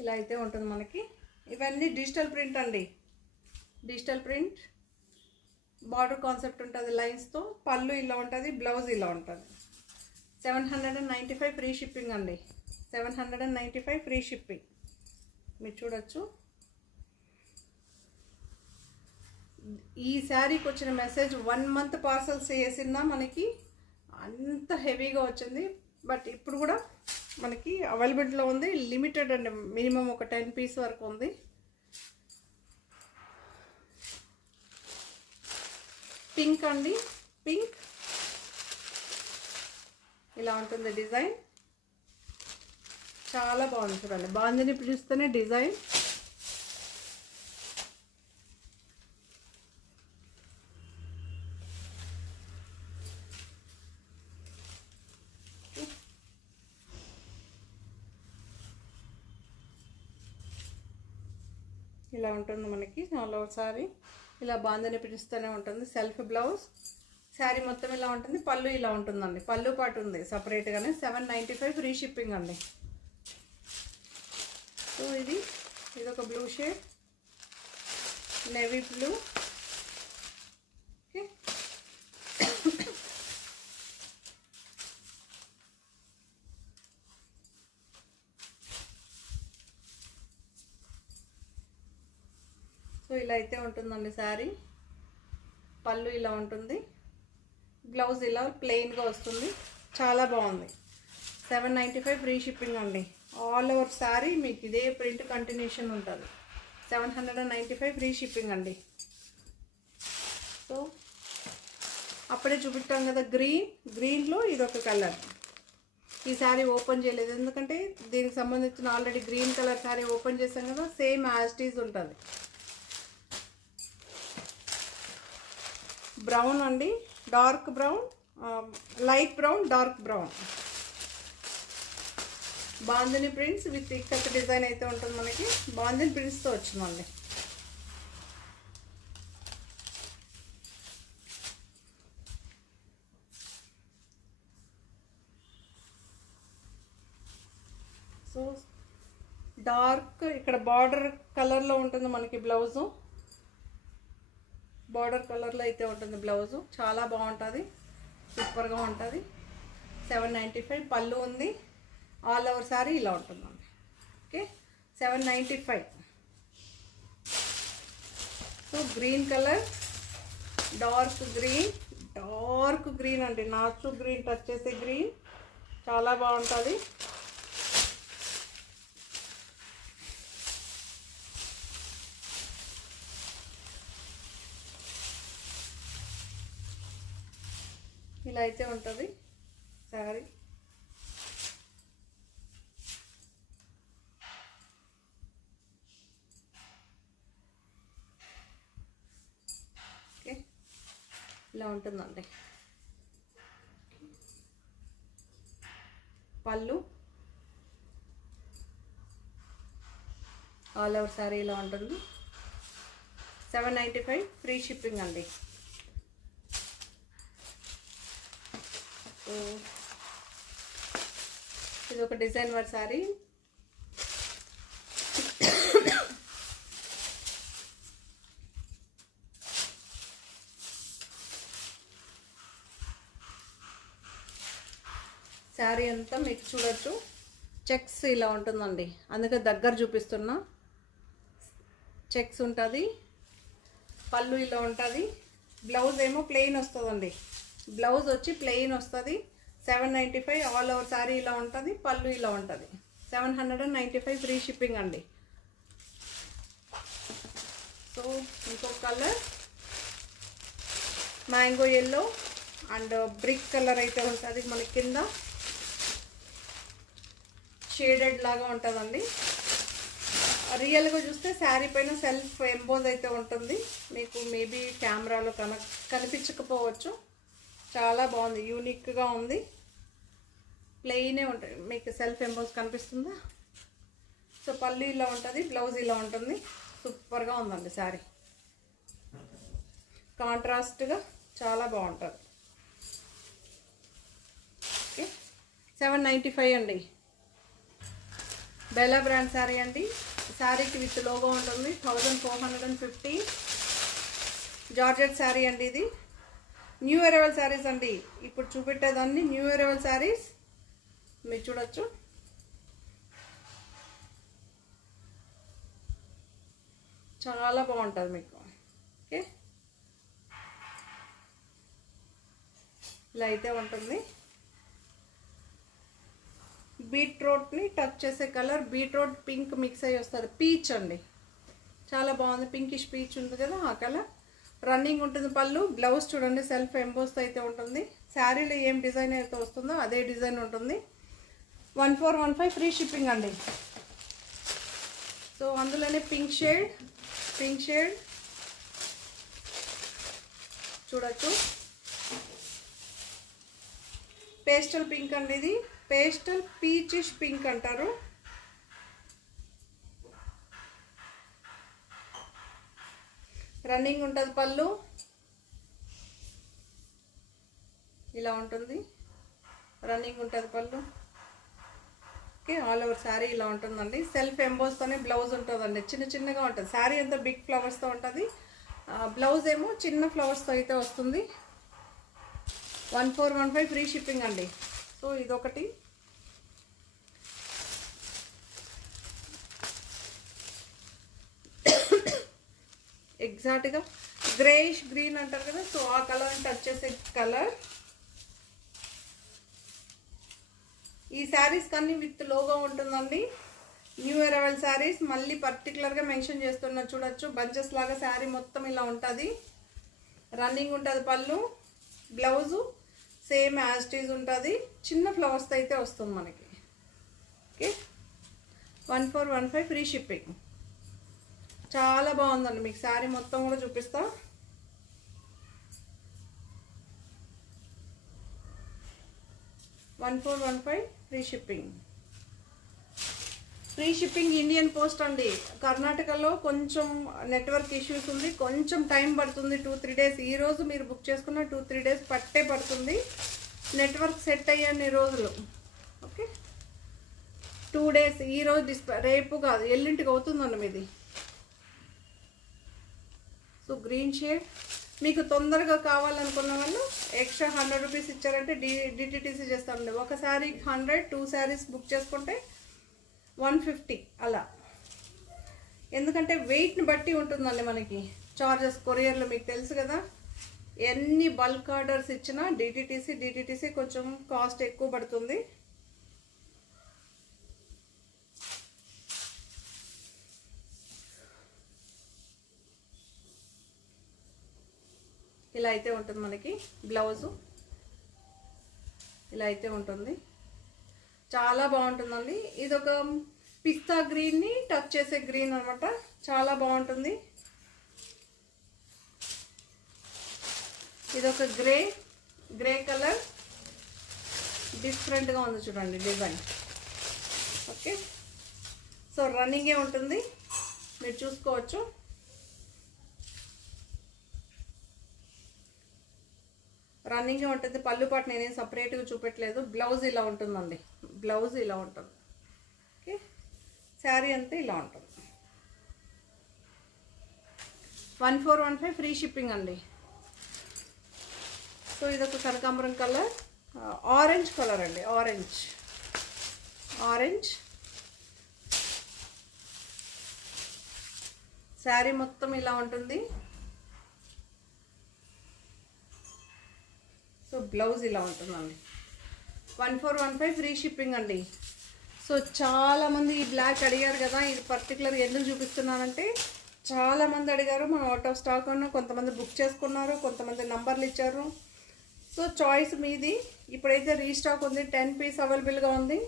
ఇలా అయితే ఉంటుంది మనకి. ఇవన్నీ డిజిటల్ ప్రింట్ అండి, డిజిటల్ ప్రింట్. బార్డర్ కాన్సెప్ట్ ఉంటుంది లైన్స్తో. పళ్ళు ఇలా ఉంటుంది, బ్లౌజ్ ఇలా ఉంటుంది. 795 ఫ్రీ షిప్పింగ్ అండి. 795 ఫ్రీ షిప్పింగ్. మీరు చూడొచ్చు. ఈ శారీకి వచ్చిన మెసేజ్ 1 మంత్ పార్సల్స్ చేసినా మనకి అంత హెవీగా వచ్చింది. బట్ ఇప్పుడు కూడా మనకి అవైలబిలిటీలో ఉంది. లిమిటెడ్ అండి, మినిమం ఒక 10 పీస్ వరకు ఉంది. పింక్ అండి, పింక్ ఇలా ఉంటుంది డిజైన్. చాలా బాగుంది చూడండి, బాందిని పిలుస్తూనే డిజైన్. ఇలా ఉంటుంది మనకి ఆల్ ఓవర్ సారీ. ఇలా బాందిని పిలుస్తూనే ఉంటుంది. సెల్ఫ్ బ్లౌజ్, శారీ మొత్తం ఇలా ఉంటుంది. పళ్ళు ఇలా ఉంటుందండి, పళ్ళు పాటు ఉంది సపరేట్గానే. 795 ఫ్రీ షిప్పింగ్ అండి. సో ఇది ఒక blue shade, navy blue. Okay, so ఇలా అయితే ఉంటుందండి శారీ. పళ్ళు ఇలా ఉంటుంది, బ్లౌజ్ ఇలా ప్లెయిన్గా వస్తుంది. చాలా బాగుంది. 795 ఫ్రీ షిప్పింగ్ అండి. ఆల్ ఓవర్ శారీ మీకు ఇదే ప్రింట్ కంటిన్యూషన్ ఉంటుంది. 795 ఫ్రీ షిప్పింగ్ అండి. సో అప్పుడే చూపించాం కదా గ్రీన్లో ఇదొక కలర్. ఈ శారీ ఓపెన్ చేయలేదు ఎందుకంటే దీనికి సంబంధించిన already green colour sari open చేసాం కదా, సేమ్ యాజ్ ఇట్ ఈజ్ ఉంటుంది. బ్రౌన్ అండి, dark brown, light brown, dark brown. Bandhani prints with ikat design అయితే ఉంటుంది మనకి. బాందిని ప్రింట్స్తో వచ్చిందండి. సో డార్క్ ఇక్కడ బార్డర్ కలర్లో ఉంటుంది మనకి బ్లౌజు. బార్డర్ కలర్లో అయితే ఉంటుంది బ్లౌజు. చాలా బాగుంటుంది, సూపర్గా ఉంటుంది. 795 పళ్ళు ఉంది. ఆల్ ఓవర్ సారీ ఇలా ఉంటుందండి. Okay, 795. So green colour, dark green అండి, నాచు గ్రీన్ టచ్ చేసే గ్రీన్. చాలా బాగుంటుంది. ఇలా అయితే ఉంటుంది శారీ. ఓకే, ఇలా ఉంటుందండి. పళ్ళు ఆల్ ఓవర్ శారీ ఇలా ఉంటుంది. 795 ఫ్రీ షిప్పింగ్ అండి. ఇది ఒక డిజైన్ వర్క్ శారీ. శారీ అంతా మీకు చూడొచ్చు, చెక్స్ ఇలా ఉంటుందండి, అందుకే దగ్గర చూపిస్తున్నా. చెక్స్ ఉంటుంది, పళ్ళు ఇలా ఉంటుంది. బ్లౌజ్ ఏమో ప్లెయిన్ వస్తుందండి, బ్లౌజ్ వచ్చి ప్లెయిన్ వస్తుంది. 795 ఆల్ ఓవర్ శారీ ఇలా ఉంటుంది. పళ్ళు ఇలా ఉంటుంది. 795 ఫ్రీ షిప్పింగ్ అండి. సో ఇంకొక colour mango yellow and brick colour అయితే ఉంటుంది మనకి. కింద షేడెడ్ లాగా ఉంటుందండి. రియల్గా చూస్తే శారీ పైన సెల్ఫ్ ఎంబోజ్ అయితే ఉంటుంది. మీకు మేబీ కెమెరాలో కనిపించకపోవచ్చు. చాలా బాగుంది, యూనిక్గా ఉంది. ప్లెయినే ఉంటుంది, మీకు సెల్ఫ్ ఎంబోజ్ కనిపిస్తుందా? సో పళ్ళు ఇలా ఉంటుంది, బ్లౌజ్ ఇలా ఉంటుంది. సూపర్గా ఉందండి శారీ, కాంట్రాస్ట్గా చాలా బాగుంటుంది. ఓకే, 795 అండి. బెల్లా బ్రాండ్ శారీ అండి. శారీకి విత్ లోగో ఉంటుంది. 1450 జార్జెట్ శారీ అండి. ఇది న్యూ అరైవల్ శారీస్ అండి. ఇప్పుడు చూపెట్టేదాన్ని న్యూ అరైవల్ శారీస్ మీరు చూడొచ్చు. చాలా బాగుంటుంది మీకు. ఓకే, ఇలా అయితే ఉంటుంది. బీట్రూట్ని టచ్ చేసే కలర్, బీట్రూట్ పింక్ మిక్స్ అయ్యి వస్తుంది. పీచ్ అండి, చాలా బాగుంది. పింకిష్ పీచ్ ఉంది కదా ఆ కలర్. రన్నింగ్ ఉంటుంది పళ్ళు. బ్లౌజ్ చూడండి సెల్ఫ్ ఎంబోస్తో అయితే ఉంటుంది. శారీలో ఏం డిజైన్ అయితే వస్తుందో అదే డిజైన్ ఉంటుంది. 1415 ఫ్రీ షిప్పింగ్ అండి. సో అందులోనే పింక్ షేడ్ చూడొచ్చు. పేస్టల్ పింక్ అండి, ఇది పేస్టల్ పీచిష్ పింక్ అంటారు. రన్నింగ్ ఉంటుంది పళ్ళు, ఇలా ఉంటుంది. రన్నింగ్ ఉంటుంది పళ్ళు. ఓకే, ఆల్ ఓవర్ శారీ ఇలా ఉంటుందండి. సెల్ఫ్ ఎంబోస్తోనే బ్లౌజ్ ఉంటుందండి. చిన్నగా ఉంటుంది. శారీ అంతా బిగ్ ఫ్లవర్స్తో ఉంటుంది. బ్లౌజ్ ఏమో చిన్న ఫ్లవర్స్తో అయితే వస్తుంది. 1415 ఫ్రీ షిప్పింగ్ అండి. సో ఇదొకటి. ఎగ్జాక్ట్గా గ్రేయిష్ గ్రీన్ అంటారు కదా, సో ఆ కలర్ని టచ్ చేసే కలర్. ఈ శారీస్ కన్నీ విత్ లోగో ఉంటుందండి. New arrival saris. మళ్ళీ పర్టికులర్గా మెన్షన్ చేస్తున్నా చూడొచ్చు. బంచెస్ లాగా శారీ మొత్తం ఇలా ఉంటుంది. రన్నింగ్ ఉంటుంది పళ్ళు. Blouse same as it is ఉంటుంది. చిన్న ఫ్లవర్స్తో అయితే వస్తుంది మనకి. Okay, 1415 free shipping. చాలా బాగుందండి. మీకు శారీ మొత్తం కూడా చూపిస్తా. $1415 free shipping. Free shipping Indian post అండి. కర్ణాటకలో కొంచెం నెట్వర్క్ ఇష్యూస్ ఉంది, కొంచెం టైం పడుతుంది. 2-3 డేస్. ఈరోజు మీరు బుక్ చేసుకున్న 2-3 డేస్ పడుతుంది నెట్వర్క్ సెట్ అయ్యన్ని రోజులు. Okay, 2 days. ఈరోజు రేపు కాదు, ఎల్లుంటికి అవుతుందండి మీది. సో గ్రీన్ షేడ్ మీకు తొందరగా కావాలనుకున్న వాళ్ళు ఎక్స్ట్రా 100 రూపీస్ ఇచ్చారంటే డిటిటీసీ చేస్తామండి. ఒక శారీకి 100, 2 శారీస్ బుక్ చేసుకుంటే 150 అలా. ఎందుకంటే వెయిట్ని బట్టి ఉంటుందండి మనకి చార్జెస్. కొరియర్లో మీకు తెలుసు కదా, ఎన్ని బల్క్ ఆర్డర్స్ ఇచ్చినా డిటిటీసీ కొంచెం కాస్ట్ ఎక్కువ పడుతుంది. ఇలా అయితే ఉంటుంది మనకి బ్లౌజు. ఇలా అయితే ఉంటుంది. చాలా బాగుంటుందండి. ఇది ఒక పిస్తా గ్రీన్ని టచ్ చేసే గ్రీన్ అనమాట. చాలా బాగుంటుంది. ఇది ఒక గ్రే కలర్. డిఫరెంట్గా ఉంది చూడండి డిజైన్. ఓకే, సో రన్నింగే ఉంటుంది, మీరు చూసుకోవచ్చు. రన్నింగే ఉంటుంది. పళ్ళు పాటు నేనేం సపరేట్గా చూపెట్టలేదు. బ్లౌజ్ ఇలా ఉంటుందండి. బ్లౌజ్ ఇలా ఉంటుంది. ఓకే, శారీ అంతా ఇలా ఉంటుంది. 1415 ఫ్రీ షిప్పింగ్ అండి. సో ఇదొక కనకాంబరం కలర్, ఆరెంజ్ కలర్ అండి. ఆరెంజ్ శారీ మొత్తం ఇలా ఉంటుంది. సో బ్లౌజ్ ఇలా ఉంటుందండి. 1415 ఫ్రీ షిప్పింగ్ అండి. సో చాలామంది ఈ బ్లాక్ అడిగారు కదా, ఇది పర్టికులర్ ఎందుకు చూపిస్తున్నానంటే చాలామంది అడిగారు. మనం అవుట్ ఆఫ్ స్టాక్ ఉన్నా, కొంతమంది బుక్ చేసుకున్నారు, కొంతమంది నంబర్లు ఇచ్చారు. సో చాయిస్ మీది. ఇప్పుడైతే రీస్టాక్ ఉంది, 10 పీస్ అవైలబుల్గా ఉంది.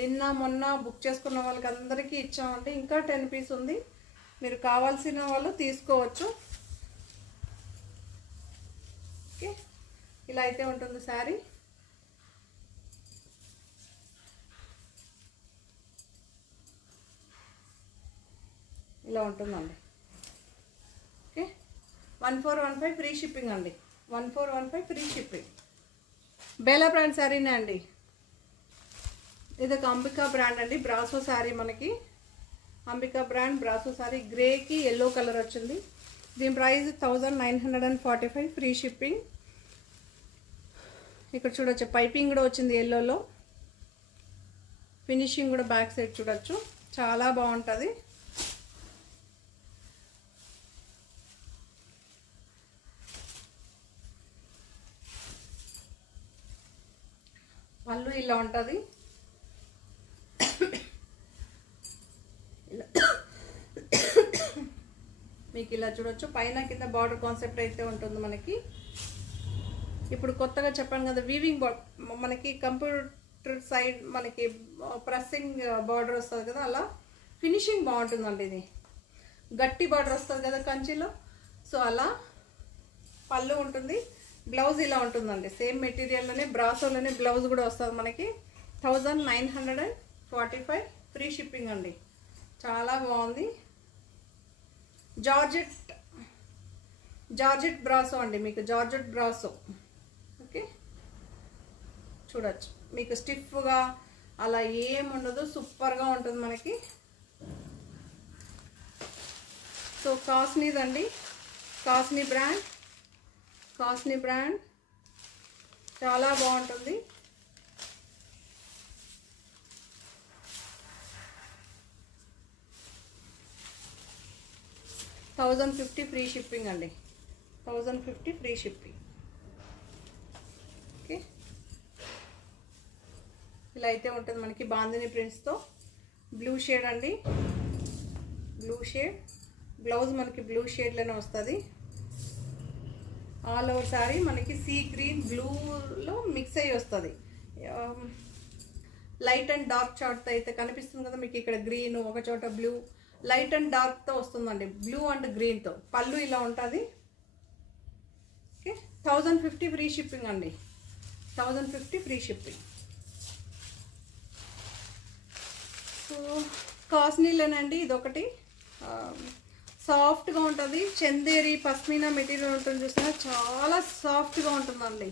నిన్న మొన్న బుక్ చేసుకున్న వాళ్ళకి అందరికీ ఇచ్చామండి. ఇంకా 10 పీస్ ఉంది. మీరు కావాల్సిన వాళ్ళు తీసుకోవచ్చు. ఓకే, ఇలా అయితే ఉంటుంది శారీ. ఇలా ఉంటుందండి. ఓకే, 1415 ఫ్రీ షిప్పింగ్ అండి. 1415 ఫ్రీ షిప్పింగ్. బేలా బ్రాండ్ శారీనే అండి. ఇది ఒక అంబికా బ్రాండ్ అండి. బ్రాసో శారీ మనకి. Ambika brand brasso sari. గ్రేకి ఎల్లో కలర్ వచ్చింది. దీని ప్రైస్ 1945 ఫ్రీ షిప్పింగ్. ఇక్కడ చూడొచ్చు పైపింగ్ కూడా వచ్చింది ఎల్లోలో. ఫినిషింగ్ కూడా బ్యాక్ సైడ్ చూడొచ్చు, చాలా బాగుంటుంది. పళ్ళు ఇలా ఉంటుంది. మీకు ఇలా చూడొచ్చు, పైన కింద బార్డర్ కాన్సెప్ట్ అయితే ఉంటుంది మనకి. ఇప్పుడు కొత్తగా చెప్పాను కదా వీవింగ్ మనకి కంప్యూటర్ సైడ్ మనకి ప్రెస్సింగ్ బార్డర్ వస్తుంది కదా, అలా ఫినిషింగ్ బాగుంటుందండి. ఇది గట్టి బార్డర్ వస్తుంది కదా కంచిలో, సో అలా పళ్ళు ఉంటుంది. బ్లౌజ్ ఇలా ఉంటుందండి, సేమ్ మెటీరియల్లోనే బ్రాసోలోనే బ్లౌజ్ కూడా వస్తుంది మనకి. 1945 ఫ్రీ షిప్పింగ్ అండి. చాలా బాగుంది. జార్జెట్ బ్రాసో అండి, మీకు జార్జెట్ బ్రాసో. ఓకే, చూడొచ్చు మీకు స్టిఫ్గా అలా ఏముండదు, సూపర్గా ఉంటుంది మనకి. సో కాస్నీదండి, కాస్నీ బ్రాండ్ చాలా బాగుంటుంది. $1050 ఫ్రీ షిప్పింగ్ అండి, 1050 ఫ్రీ షిప్పింగ్. ఓకే, ఇలా అయితే ఉంటుంది మనకి బాందిని ప్రింట్స్తో. బ్లూ షేడ్ అండి, బ్లూ షేడ్. బ్లౌజ్ మనకి బ్లూ షేడ్లోనే వస్తుంది. ఆల్ ఓవర్ శారీ మనకి సీ గ్రీన్ బ్లూలో మిక్స్ అయ్యి వస్తుంది. లైట్ అండ్ డార్క్ చార్ట్తో అయితే కనిపిస్తుంది కదా మీకు, ఇక్కడ గ్రీన్ ఒక చోట బ్లూ, లైట్ అండ్ డార్క్తో వస్తుందండి, బ్లూ అండ్ గ్రీన్తో. పళ్ళు ఇలా ఉంటుంది. ఓకే, 1050 ఫ్రీ షిప్పింగ్ అండి, 1050 ఫ్రీ షిప్పింగ్. సో కాస్నీలోనండి ఇదొకటి, సాఫ్ట్గా ఉంటుంది. చందేరి పస్మినా మెటీరియల్ ఉంటుంది చూసినా, చాలా సాఫ్ట్గా ఉంటుందండి.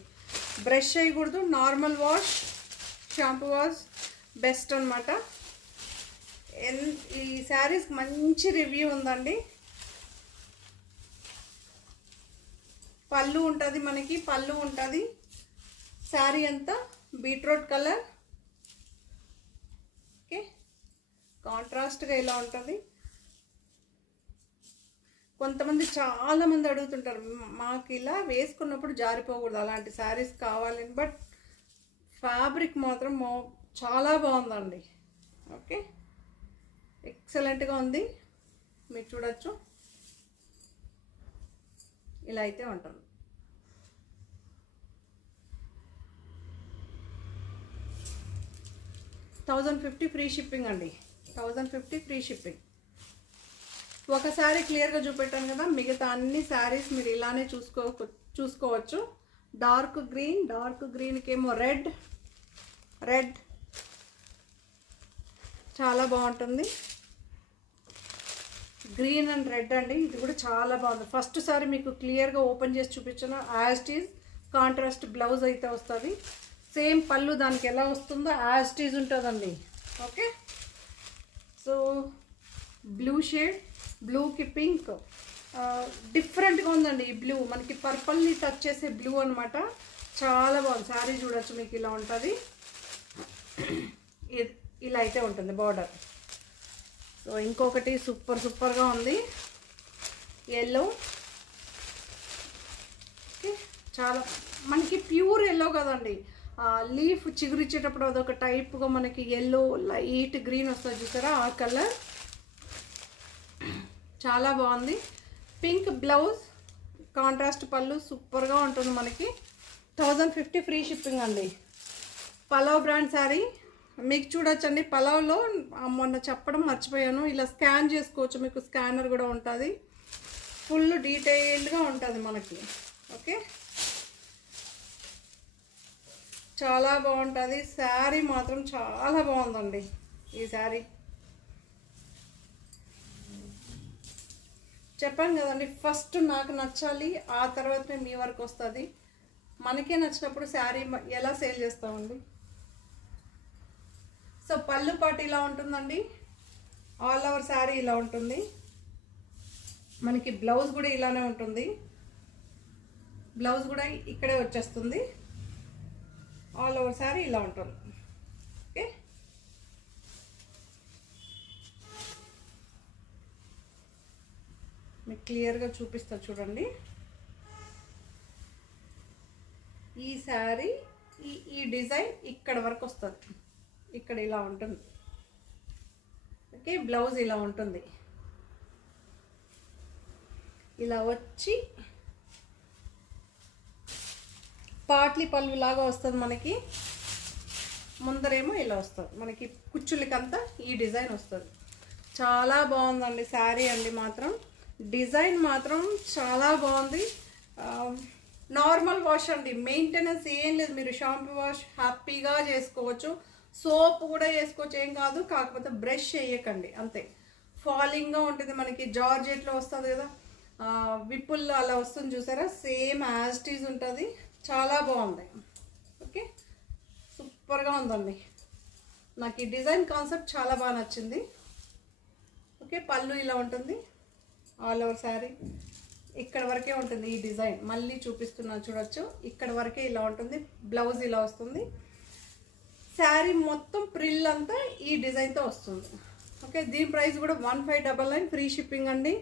బ్రష్ చేయకూడదు, normal wash, shampoo wash best అనమాట. ఈ శారీస్ మంచి రివ్యూ ఉందండి. పళ్ళు ఉంటుంది మనకి, పళ్ళు ఉంటుంది. శారీ అంతా బీట్రూట్ కలర్. ఓకే, కాంట్రాస్ట్గా ఇలా ఉంటుంది. కొంతమంది చాలామంది అడుగుతుంటారు, మాకు ఇలా వేసుకున్నప్పుడు జారిపోకూడదు, అలాంటి శారీస్ కావాలని. బట్ ఫ్యాబ్రిక్ మాత్రం చాలా బాగుందండి. ఓకే, ఎక్సలెంట్గా ఉంది. మీరు చూడొచ్చు, ఇలా అయితే ఉంటుంది. $1050 ఫ్రీ షిప్పింగ్ అండి, 1050 ఫ్రీ షిప్పింగ్. ఒక శారీ క్లియర్గా చూపెట్టాను కదా, మిగతా అన్ని శారీస్ మీరు ఇలానే చూసుకోవచ్చు. డార్క్ గ్రీన్కి ఏమో రెడ్ చాలా బాగుంటుంది. గ్రీన్ అండ్ రెడ్ అండి, ఇది కూడా చాలా బాగుంది. ఫస్ట్ సారి మీకు క్లియర్గా ఓపెన్ చేసి చూపించాను. As it is contrast blouse అయితే వస్తుంది. సేమ్ పళ్ళు దానికి ఎలా వస్తుందో యాజ్ ఇట్ ఈజ్ ఉంటుందండి. ఓకే, సో బ్లూ షేడ్, బ్లూకి పింక్, డిఫరెంట్గా ఉందండి. ఈ బ్లూ మనకి పర్పల్ని టచ్ చేసే బ్లూ అనమాట. చాలా బాగుంది. శారీ చూడొచ్చు, మీకు ఇలా ఉంటుంది. ఇలా అయితే ఉంటుంది బార్డర్. సో ఇంకొకటి సూపర్గా ఉంది, ఎల్లో. చాలా మనకి ప్యూర్ ఎల్లో కదండి, లీఫ్ చిగురిచ్చేటప్పుడు అదొక టైప్గా మనకి ఎల్లో లైట్ గ్రీన్ వస్తుంది చూసారా, ఆ కలర్ చాలా బాగుంది. పింక్ బ్లౌజ్, కాంట్రాస్ట్ పళ్ళు, సూపర్గా ఉంటుంది మనకి. 1050 ఫ్రీ షిప్పింగ్ అండి. పలావ్ బ్రాండ్ శారీ మీకు చూడొచ్చండి. పలావ్లో మొన్న చెప్పడం మర్చిపోయాను, ఇలా స్కాన్ చేసుకోవచ్చు, మీకు స్కానర్ కూడా ఉంటుంది. ఫుల్ డీటెయిల్డ్గా ఉంటుంది మనకి. ఓకే, చాలా బాగుంటుంది. శారీ మాత్రం చాలా బాగుందండి. ఈ శారీ చెప్పాను కదండి, ఫస్ట్ నాకు నచ్చాలి, ఆ తర్వాతనే మీ వరకు వస్తుంది. మనకే నచ్చినప్పుడు శారీ ఎలా సేల్ చేస్తామండి. సో పళ్ళు పాటు ఇలా ఉంటుందండి, ఆల్ ఓవర్ శారీ ఇలా ఉంటుంది. మనకి బ్లౌజ్ కూడా ఇలానే ఉంటుంది, బ్లౌజ్ కూడా ఇక్కడే వచ్చేస్తుంది. ఆల్ ఓవర్ శారీ ఇలా ఉంటుంది. ఓకే, మీకు క్లియర్గా చూపిస్తా చూడండి. ఈ శారీ ఈ డిజైన్ ఇక్కడ వరకు వస్తుంది, ఇక్కడ ఇలా ఉంటుంది. ఓకే, బ్లౌజ్ ఇలా ఉంటుంది. ఇలా వచ్చి పాట్లీ పళ్ళు లాగా వస్తుంది మనకి. ముందరేమో ఇలా వస్తుంది మనకి, కుచ్చులకంతా ఈ డిజైన్ వస్తుంది. చాలా బాగుందండి శారీ అండి. మాత్రం డిజైన్ మాత్రం చాలా బాగుంది. నార్మల్ వాష్ అండి, మెయింటెనెన్స్ ఏం లేదు. మీరు షాంపూ వాష్ హ్యాపీగా చేసుకోవచ్చు, సోప్ కూడా చేసుకోవచ్చు, ఏం కాదు. కాకపోతే బ్రష్ చేయకండి అంతే. ఫాలింగ్గా ఉంటుంది మనకి, జార్జెట్లో వస్తుంది కదా, విప్పుల్లో అలా వస్తుంది చూసారా, సేమ్ యాజ్ ఇట్ ఈజ్ ఉంటుంది. చాలా బాగుంది. ఓకే, సూపర్గా ఉందండి. నాకు ఈ డిజైన్ కాన్సెప్ట్ చాలా బాగా నచ్చింది. ఓకే, పళ్ళు ఇలా ఉంటుంది, ఆల్ ఓవర్ శారీ ఇక్కడ వరకే ఉంటుంది ఈ డిజైన్. మళ్ళీ చూపిస్తున్నాను చూడొచ్చు, ఇక్కడ వరకే ఇలా ఉంటుంది. బ్లౌజ్ ఇలా వస్తుంది. శారీ మొత్తం ప్రిల్ అంతా ఈ డిజైన్తో వస్తుంది. ఓకే, దీని ప్రైస్ కూడా 1599 ఫ్రీ షిప్పింగ్ అండి.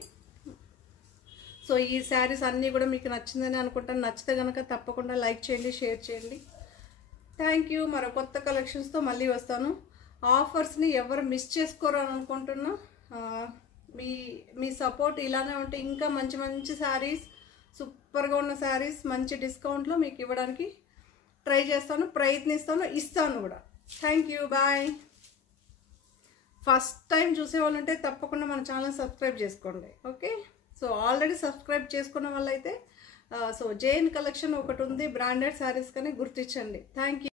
సో ఈ శారీస్ అన్నీ కూడా మీకు నచ్చిందని అనుకుంటాను. నచ్చితే కనుక తప్పకుండా లైక్ చేయండి, షేర్ చేయండి. Thank you. మరో కొత్త కలెక్షన్స్తో మళ్ళీ వస్తాను. ఆఫర్స్ని ఎవరు మిస్ చేసుకోరు అని అనుకుంటున్నా. మీ సపోర్ట్ ఇలానే ఉంటే ఇంకా మంచి మంచి శారీస్, సూపర్గా ఉన్న శారీస్ మంచి డిస్కౌంట్లో మీకు ఇవ్వడానికి ట్రై చేస్తాను, ప్రయత్నిస్తాను, ఇస్తాను కూడా. Thank you, bye. First time చూసేవాళ్ళు ఉంటే తప్పకుండా మన ఛానల్ సబ్స్క్రైబ్ చేసుకోండి. ఓకే, సో ఆల్రెడీ సబ్స్క్రైబ్ చేసుకున్న వాళ్ళైతే సో జేఎన్ కలెక్షన్ ఒకటి ఉంది బ్రాండెడ్ శారీస్ కానీ గుర్తించండి. Thank you.